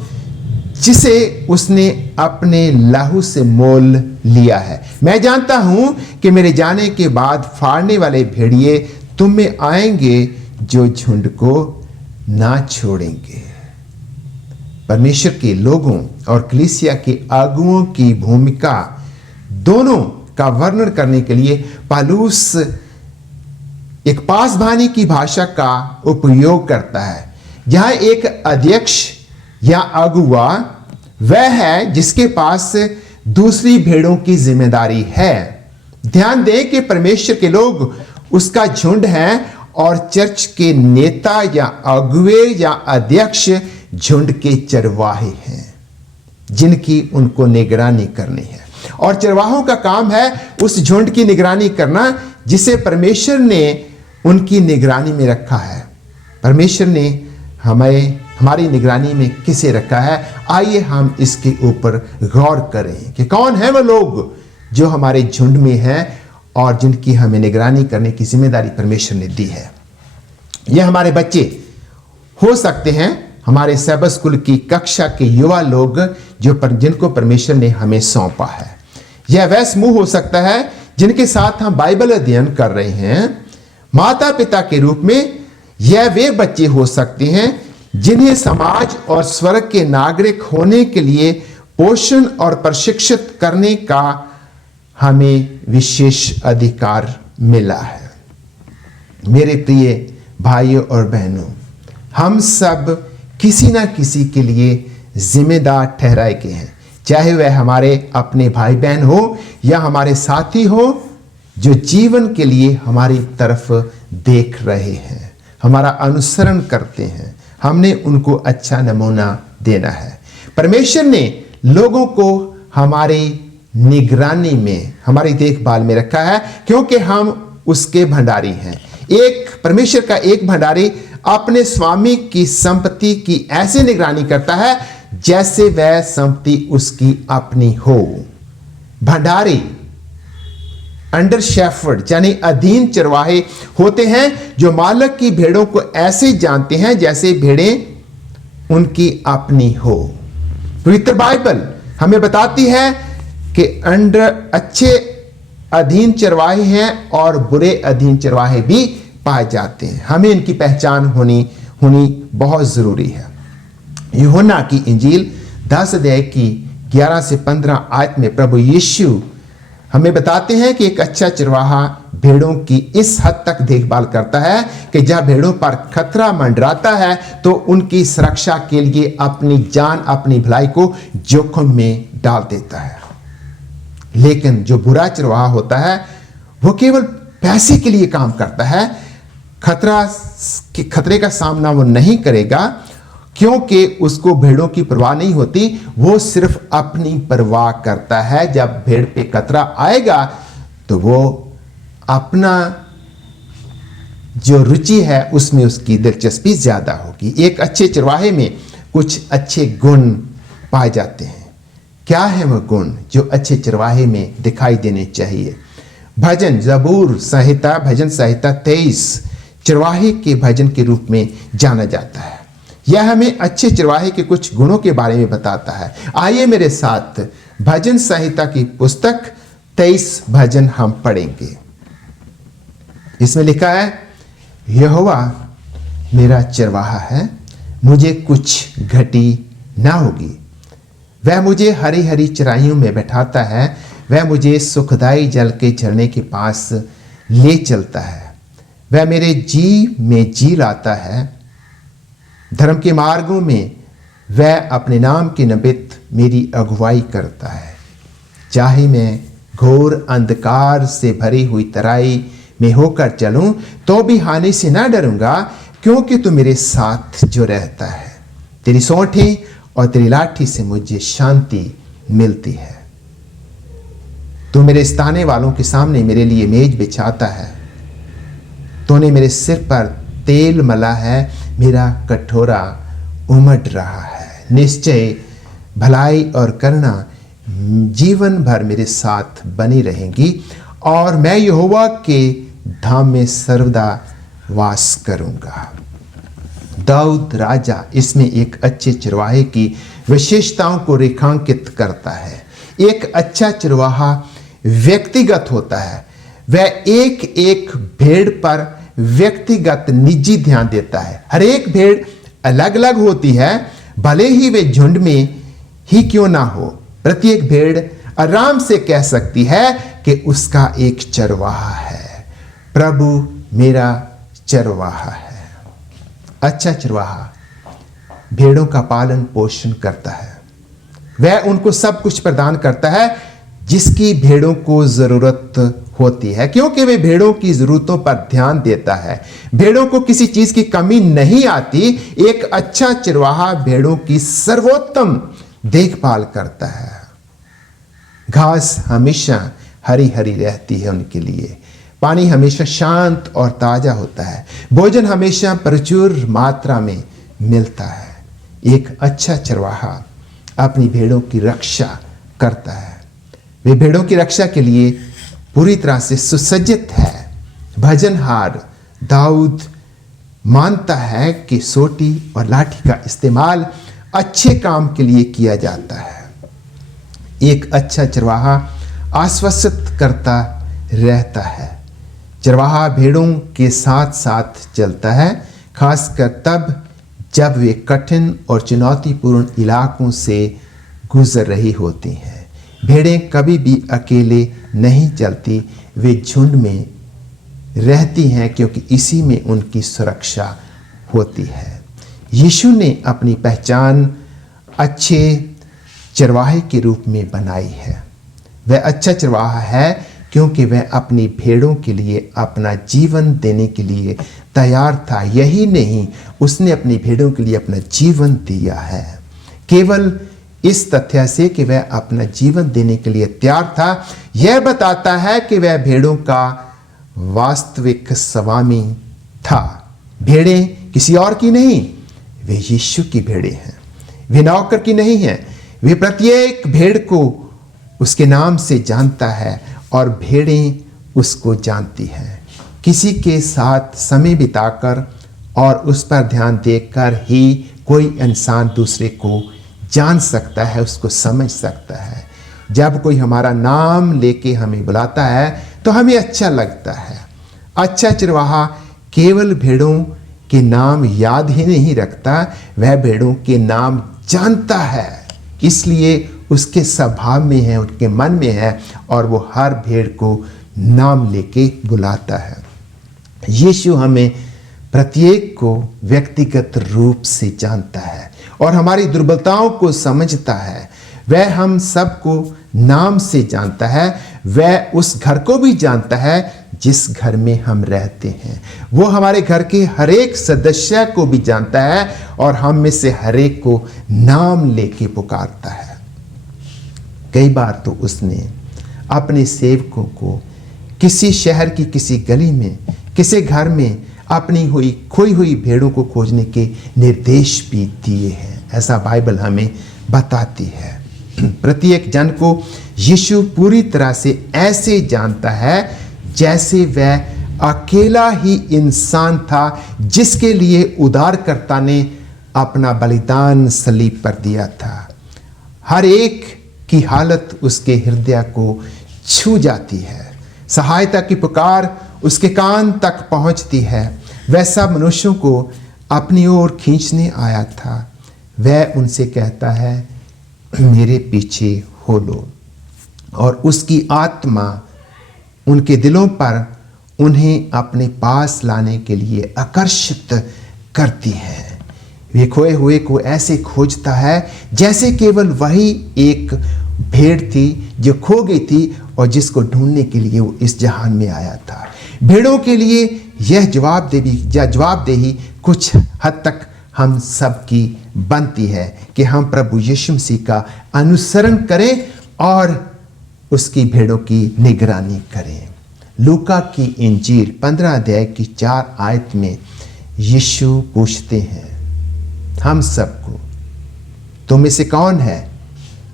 जिसे उसने अपने लहू से मोल लिया है। मैं जानता हूं कि मेरे जाने के बाद फाड़ने वाले भेड़िए तुम में आएंगे जो झुंड को ना छोड़ेंगे। परमेश्वर के लोगों और कलीसिया के अगुओं की भूमिका दोनों का वर्णन करने के लिए पौलुस एक पासबानी की भाषा का उपयोग करता है। जहां एक अध्यक्ष या अगुआ वह है जिसके पास दूसरी भेड़ों की जिम्मेदारी है। ध्यान दें कि परमेश्वर के लोग उसका झुंड है और चर्च के नेता या अगुए या अध्यक्ष झुंड के चरवाहे हैं, जिनकी उनको निगरानी करनी है। और चरवाहों का काम है उस झुंड की निगरानी करना जिसे परमेश्वर ने उनकी निगरानी में रखा है। परमेश्वर ने हमारी निगरानी में किसे रखा है? आइए हम इसके ऊपर गौर करें कि कौन है वह लोग जो हमारे झुंड में हैं और जिनकी हमें निगरानी करने की जिम्मेदारी परमेश्वर ने दी है। यह हमारे बच्चे हो सकते हैं, हमारे सबस स्कूल की कक्षा के युवा लोग जिनको परमेश्वर ने हमें सौंपा है। यह वह समूह हो सकता है जिनके साथ हम बाइबल अध्ययन कर रहे हैं। माता पिता के रूप में यह वे बच्चे हो सकते हैं जिन्हें समाज और स्वर्ग के नागरिक होने के लिए पोषण और प्रशिक्षित करने का हमें विशेष अधिकार मिला है। मेरे प्रिय भाइयों और बहनों, हम सब किसी ना किसी के लिए जिम्मेदार ठहराए गए हैं, चाहे वह हमारे अपने भाई बहन हो या हमारे साथी हो जो जीवन के लिए हमारी तरफ देख रहे हैं, हमारा अनुसरण करते हैं। हमने उनको अच्छा नमूना देना है। परमेश्वर ने लोगों को हमारी निगरानी में, हमारी देखभाल में रखा है क्योंकि हम उसके भंडारी हैं। परमेश्वर का एक भंडारी अपने स्वामी की संपत्ति की ऐसे निगरानी करता है जैसे वह संपत्ति उसकी अपनी हो। भंडारी अंडर शेफर्ड यानी अधीन चरवाहे होते हैं जो मालिक की भेड़ों को ऐसे जानते हैं जैसे भेड़ें उनकी अपनी हो। पवित्र बाइबल हमें बताती है कि अच्छे अधीन चरवाहे हैं और बुरे अधीन चरवाहे भी पाए जाते हैं। हमें इनकी पहचान होनी बहुत जरूरी है। यूहन्ना की इंजील 10 अध्याय की 11 से 15 आयत में प्रभु यीशु हमें बताते हैं कि एक अच्छा चरवाहा भेड़ों की इस हद तक देखभाल करता है कि जब भेड़ों पर खतरा मंडराता है तो उनकी सुरक्षा के लिए अपनी जान, अपनी भलाई को जोखिम में डाल देता है। लेकिन जो बुरा चरवाहा होता है वो केवल पैसे के लिए काम करता है। खतरे का सामना वो नहीं करेगा क्योंकि उसको भेड़ों की परवाह नहीं होती, वो सिर्फ अपनी परवाह करता है। जब भेड़ पे खतरा आएगा तो वो अपना जो रुचि है उसमें उसकी दिलचस्पी ज़्यादा होगी। एक अच्छे चरवाहे में कुछ अच्छे गुण पाए जाते हैं। क्या है वह गुण जो अच्छे चरवाहे में दिखाई देने चाहिए? भजन ज़बूर संहिता भजन संहिता 23 चरवाहे के भजन के रूप में जाना जाता है। यह हमें अच्छे चरवाहे के कुछ गुणों के बारे में बताता है। आइए मेरे साथ भजन संहिता की पुस्तक 23 भजन हम पढ़ेंगे। इसमें लिखा है, यहोवा मेरा चरवाहा है, मुझे कुछ घटी ना होगी। वह मुझे हरी हरी चराइयों में बैठाता है, वह मुझे सुखदाई जल के झरने के पास ले चलता है। वह मेरे जी में जी लाता है, धर्म के मार्गों में वह अपने नाम के निमित्त मेरी अगुवाई करता है। चाहे मैं घोर अंधकार से भरी हुई तराई में होकर चलूं तो भी हानि से ना डरूंगा, क्योंकि तू मेरे साथ जो रहता है। तेरी सोंठी और तेरी लाठी से मुझे शांति मिलती है। तू मेरे स्थाने वालों के सामने मेरे लिए मेज बिछाता है। तूने मेरे सिर पर तेल मला है, मेरा कटोरा उमड़ रहा है। निश्चय भलाई और करुणा जीवन भर मेरे साथ बनी रहेंगी, और मैं यहोवा के धाम में सर्वदा वास करूंगा। दाऊद राजा इसमें एक अच्छे चरवाहे की विशेषताओं को रेखांकित करता है। एक अच्छा चरवाहा व्यक्तिगत होता है। वह एक एक भेड़ पर व्यक्तिगत निजी ध्यान देता है। हर एक भेड़ अलग अलग होती है, भले ही वे झुंड में ही क्यों ना हो। प्रत्येक भेड़ आराम से कह सकती है कि उसका एक चरवाहा है। प्रभु मेरा चरवाहा है। अच्छा चरवाहा भेड़ों का पालन पोषण करता है। वह उनको सब कुछ प्रदान करता है जिसकी भेड़ों को जरूरत होती है, क्योंकि वे भेड़ों की जरूरतों पर ध्यान देता है। भेड़ों को किसी चीज की कमी नहीं आती। एक अच्छा चरवाहा भेड़ों की सर्वोत्तम देखभाल करता है। घास हमेशा हरी हरी रहती है उनके लिए। पानी हमेशा शांत और ताजा होता है। भोजन हमेशा प्रचुर मात्रा में मिलता है। एक अच्छा चरवाहा अपनी भेड़ों की रक्षा करता है। वे भेड़ों की रक्षा के लिए पूरी तरह से सुसज्जित है। भजनहार दाऊद मानता है कि सोटी और लाठी का इस्तेमाल अच्छे काम के लिए किया जाता है। एक अच्छा चरवाहा आश्वस्त करता रहता है। चरवाहा भेड़ों के साथ साथ चलता है, खासकर तब जब वे कठिन और चुनौतीपूर्ण इलाकों से गुजर रही होती हैं। भेड़ें कभी भी अकेले नहीं चलती, वे झुंड में रहती हैं, क्योंकि इसी में उनकी सुरक्षा होती है। यीशु ने अपनी पहचान अच्छे चरवाहे के रूप में बनाई है। वह अच्छा चरवाहा है क्योंकि वह अपनी भेड़ों के लिए अपना जीवन देने के लिए तैयार था। यही नहीं, उसने अपनी भेड़ों के लिए अपना जीवन दिया है। केवल इस तथ्य से कि वह अपना जीवन देने के लिए तैयार था, यह बताता है कि वह भेड़ों का वास्तविक स्वामी था। भेड़ें किसी और की नहीं, वे यीशु की भेड़ें हैं। वे नौकर की नहीं हैं। वे प्रत्येक भेड़ को उसके नाम से जानता है और भेड़ें उसको जानती हैं। किसी के साथ समय बिताकर और उस पर ध्यान देकर ही कोई इंसान दूसरे को जान सकता है, उसको समझ सकता है। जब कोई हमारा नाम लेके हमें बुलाता है तो हमें अच्छा लगता है। अच्छा चरवाहा केवल भेड़ों के नाम याद ही नहीं रखता, वह भेड़ों के नाम जानता है। इसलिए उसके स्वभाव में है, उनके मन में है, और वो हर भेड़ को नाम लेके बुलाता है। यीशु हमें प्रत्येक को व्यक्तिगत रूप से जानता है और हमारी दुर्बलताओं को समझता है। वह हम सबको नाम से जानता है। वह उस घर को भी जानता है जिस घर में हम रहते हैं। वो हमारे घर के हर एक सदस्य को भी जानता है और हम में से हर एक को नाम लेके पुकारता है। कई बार तो उसने अपने सेवकों को किसी शहर की किसी गली में, किसी घर में अपनी खोई हुई भेड़ों को खोजने के निर्देश भी दिए हैं। ऐसा बाइबल हमें बताती है। प्रत्येक जन को यीशु पूरी तरह से ऐसे जानता है जैसे वह अकेला ही इंसान था जिसके लिए उद्धारकर्ता ने अपना बलिदान सलीब पर दिया था। हर एक की हालत उसके हृदय को छू जाती है। सहायता की पुकार उसके कान तक पहुंचती है। वह सब मनुष्यों को अपनी ओर खींचने आया था। वह उनसे कहता है, मेरे पीछे हो लो, और उसकी आत्मा उनके दिलों पर उन्हें अपने पास लाने के लिए आकर्षित करती है। वे खोए हुए को ऐसे खोजता है जैसे केवल वही एक भेड़ थी जो खो गई थी और जिसको ढूंढने के लिए वो इस जहान में आया था। भेड़ों के लिए यह जवाबदेही कुछ हद तक हम सब की बनती है कि हम प्रभु यीशु मसीह का अनुसरण करें और उसकी भेड़ों की निगरानी करें। लूका की इंजील 15 अध्याय की 4 आयत में यीशु पूछते हैं हम सबको, तुम में से कौन है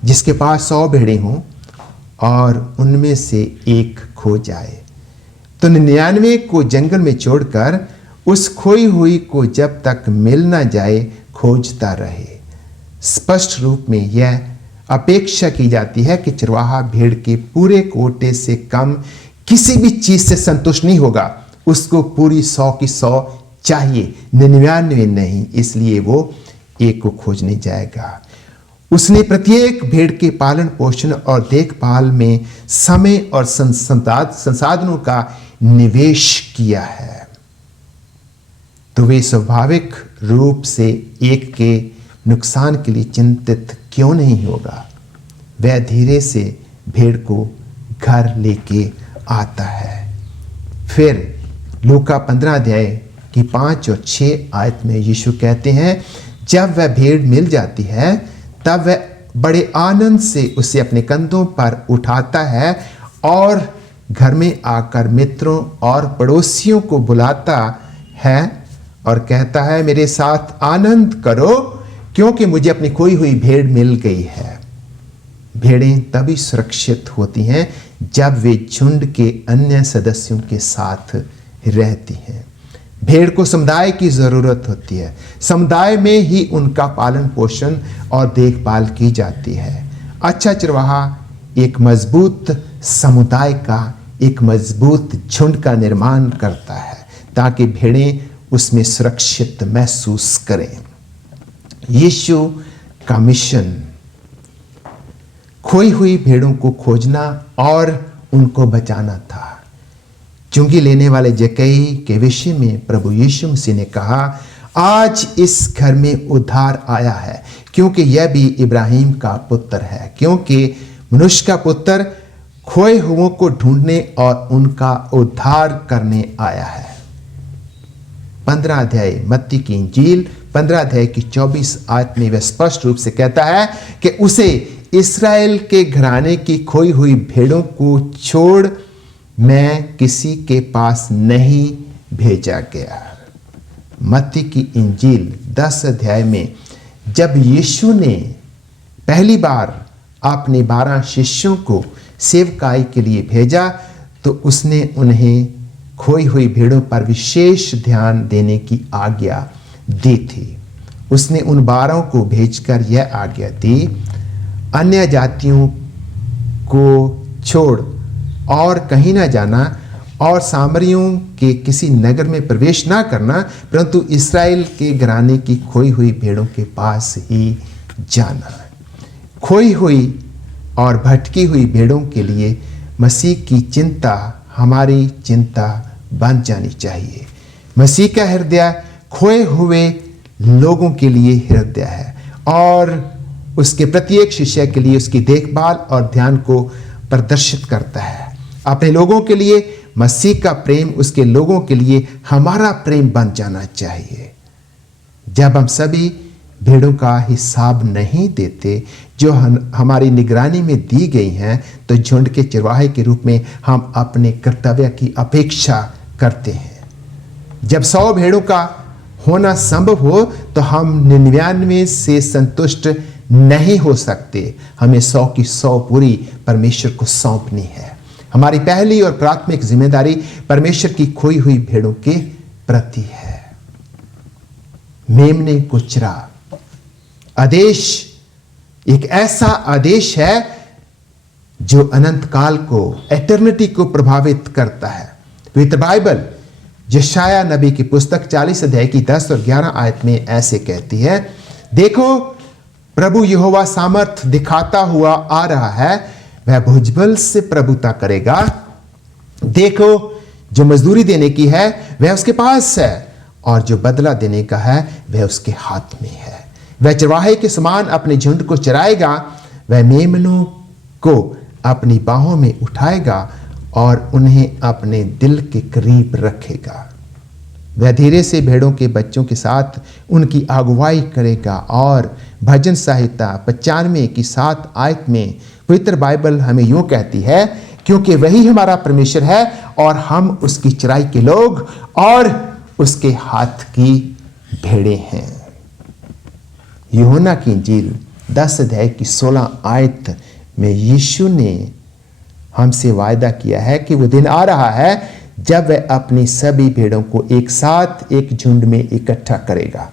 जिसके पास 100 भेड़ें हों और उनमें से एक खो जाए, तो 99 को जंगल में छोड़कर उस खोई हुई को जब तक मिल ना जाए खोजता रहे। स्पष्ट रूप में यह अपेक्षा की जाती है कि चरवाहा भेड़ के पूरे कोटे से कम किसी भी चीज से संतुष्ट नहीं होगा। उसको पूरी 100 की 100 चाहिए, 99 नहीं। इसलिए वो एक को खोजने जाएगा। उसने प्रत्येक भेड़ के पालन पोषण और देखभाल में समय और संसाधनों का निवेश किया है, तो वे स्वाभाविक रूप से एक के नुकसान के लिए चिंतित क्यों नहीं होगा। वह धीरे से भेड़ को घर लेके आता है। फिर लूका 15 अध्याय की 5 और 6 आयत में यीशु कहते हैं, जब वह भेड़ मिल जाती है तब वह बड़े आनंद से उसे अपने कंधों पर उठाता है और घर में आकर मित्रों और पड़ोसियों को बुलाता है और कहता है, मेरे साथ आनंद करो क्योंकि मुझे अपनी खोई हुई भेड़ मिल गई है। भेड़ें तभी सुरक्षित होती हैं जब वे झुंड के अन्य सदस्यों के साथ रहती हैं। भेड़ को समुदाय की जरूरत होती है। समुदाय में ही उनका पालन पोषण और देखभाल की जाती है। अच्छा चरवाहा एक मजबूत समुदाय का, एक मजबूत झुंड का निर्माण करता है ताकि भेड़ें उसमें सुरक्षित महसूस करें। यीशु का मिशन खोई हुई भेड़ों को खोजना और उनको बचाना था। चुंगी लेने वाले जक्कई के विषय में प्रभु यीशु मसीह ने कहा, आज इस घर में उद्धार आया है क्योंकि यह भी इब्राहिम का पुत्र है, क्योंकि मनुष्य का पुत्र खोए हुओं को ढूंढने और उनका उद्धार करने आया है। 15 अध्याय मत्ती की इंजील 15 अध्याय की 24 आयत में वह स्पष्ट रूप से कहता है कि उसे इस्राएल के घराने की खोई हुई भेड़ों को छोड़ मैं किसी के पास नहीं भेजा गया। मत्ती की इंजील 10 अध्याय में जब यीशु ने पहली बार अपने 12 शिष्यों को सेवकाई के लिए भेजा तो उसने उन्हें खोई हुई भेड़ों पर विशेष ध्यान देने की आज्ञा दी थी। उसने उन 12 को भेजकर यह आज्ञा दी, अन्य जातियों को छोड़ और कहीं ना जाना और सामरियों के किसी नगर में प्रवेश ना करना, परंतु इस्राएल के घराने की खोई हुई भेड़ों के पास ही जाना। खोई हुई और भटकी हुई भेड़ों के लिए मसीह की चिंता हमारी चिंता बन जानी चाहिए। मसीह का हृदय खोए हुए लोगों के लिए हृदय है और उसके प्रत्येक शिष्य के लिए उसकी देखभाल और ध्यान को प्रदर्शित करता है। अपने लोगों के लिए मसीह का प्रेम उसके लोगों के लिए हमारा प्रेम बन जाना चाहिए। जब हम सभी भेड़ों का हिसाब नहीं देते जो हमारी निगरानी में दी गई हैं, तो झुंड के चरवाहे के रूप में हम अपने कर्तव्य की अपेक्षा करते हैं। जब 100 भेड़ों का होना संभव हो तो हम 99 से संतुष्ट नहीं हो सकते। हमें 100 की 100 पूरी परमेश्वर को सौंपनी है। हमारी पहली और प्राथमिक जिम्मेदारी परमेश्वर की खोई हुई भेड़ों के प्रति है। मेमने को चरा आदेश एक ऐसा आदेश है जो अनंत काल को, एटर्निटी को प्रभावित करता है। पवित्र बाइबल यशाया नबी की पुस्तक 40 अध्याय की 10 और 11 आयत में ऐसे कहती है, देखो प्रभु यहोवा सामर्थ दिखाता हुआ आ रहा है, वह भुजबल से प्रभुता करेगा। देखो जो मजदूरी देने की है वह उसके पास है, और जो बदला देने का है वह उसके हाथ में है। वह चरवाहे के समान अपने झुंड को चराएगा, वह मेमनों को अपनी बाहों में उठाएगा और उन्हें अपने दिल के करीब रखेगा। वह धीरे से भेड़ों के बच्चों के साथ उनकी अगुवाई करेगा। और भजन संहिता 95 की 7 आयत में पवित्र बाइबल हमें यूं कहती है, क्योंकि वही हमारा परमेश्वर है और हम उसकी चराई के लोग और उसके हाथ की भेड़ें हैं। यूहन्ना की इंजील 10 अध्याय की 16 आयत में यीशु ने हमसे वायदा किया है कि वो दिन आ रहा है जब वह अपनी सभी भेड़ों को एक साथ एक झुंड में इकट्ठा करेगा।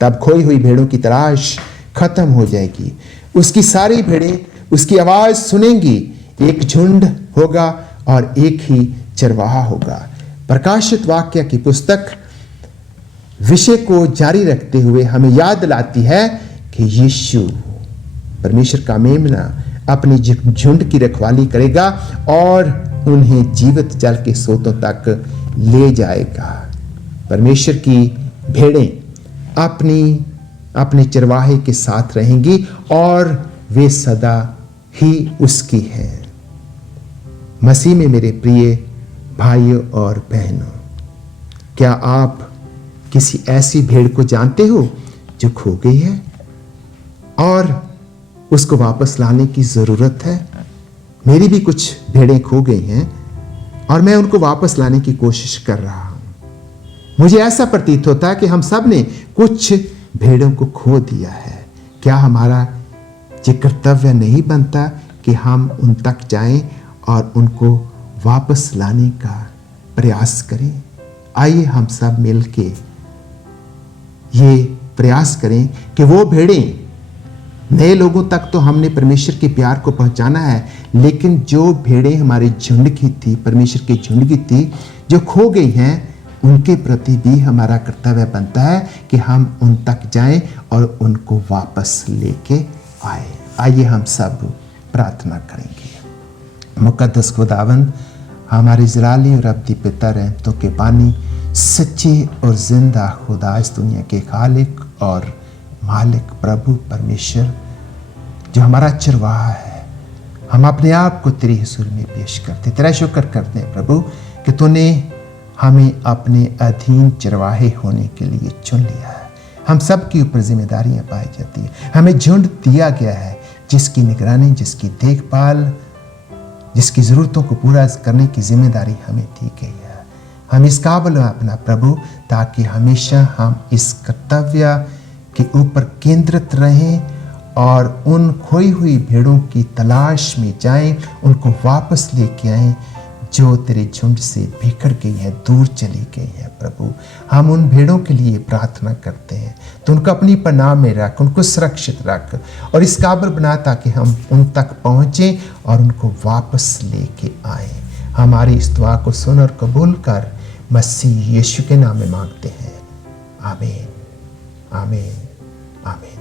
तब खोई हुई भेड़ों की तलाश खत्म हो जाएगी। उसकी सारी भेड़ें उसकी आवाज सुनेंगी। एक झुंड होगा और एक ही चरवाहा होगा। प्रकाशित वाक्य की पुस्तक विषय को जारी रखते हुए हमें याद दिलाती है कि यीशु परमेश्वर का मेमना अपनी झुंड की रखवाली करेगा और उन्हें जीवित जल के सोतों तक ले जाएगा। परमेश्वर की भेड़ें अपने चरवाहे के साथ रहेंगी और वे सदा ही उसकी हैं। मसीह में मेरे प्रिय भाइयों और बहनों, क्या आप किसी ऐसी भेड़ को जानते हो जो खो गई है और उसको वापस लाने की जरूरत है? मेरी भी कुछ भेड़ें खो गई हैं और मैं उनको वापस लाने की कोशिश कर रहा हूं। मुझे ऐसा प्रतीत होता है कि हम सब ने कुछ भेड़ों को खो दिया है। क्या हमारा ये कर्तव्य नहीं बनता कि हम उन तक जाएं और उनको वापस लाने का प्रयास करें? आइए हम सब मिलके ये प्रयास करें कि वो भेड़ें, नए लोगों तक तो हमने परमेश्वर के प्यार को पहुंचाना है, लेकिन जो भेड़ें हमारे झुंड की थी, परमेश्वर के झुंड की थी, जो खो गई हैं, उनके प्रति भी हमारा कर्तव्य बनता है कि हम उन तक जाएं और उनको वापस लेके आए। आइए हम सब प्रार्थना करेंगे। मुकद्दस खुदावंद, हमारे जलाली और अब्दी पिता रहमतों के पानी, सच्चे और जिंदा खुदा, इस दुनिया के खालिक और मालिक प्रभु परमेश्वर, जो हमारा चरवाहा है, हम अपने आप को तेरी हुजूर में पेश करते, तेरा शुक्र करते हैं प्रभु कि तूने हमें अपने अधीन चरवाहे होने के लिए चुन लिया है। हम सब के ऊपर जिम्मेदारियां पाई जाती है। हमें झुंड दिया गया है जिसकी निगरानी, जिसकी देखभाल, जिसकी ज़रूरतों को पूरा करने की जिम्मेदारी हमें दी गई है। हम इस काबिल हैं अपना प्रभु, ताकि हमेशा हम इस कर्तव्य के ऊपर केंद्रित रहें और उन खोई हुई भेड़ों की तलाश में जाएं, उनको वापस लेके आएं जो तेरे झुंड से बिखर गई है, दूर चली गई है। प्रभु, हम उन भेड़ों के लिए प्रार्थना करते हैं, तो उनको अपनी पनाह में रख, उनको सुरक्षित रख और इस काबिल बना ताकि हम उन तक पहुँचें और उनको वापस लेके आएं। हमारी इस दुआ को सुन और कबूल कर, मसीह यीशु के नाम में मांगते हैं। आमीन, आमीन, आमीन।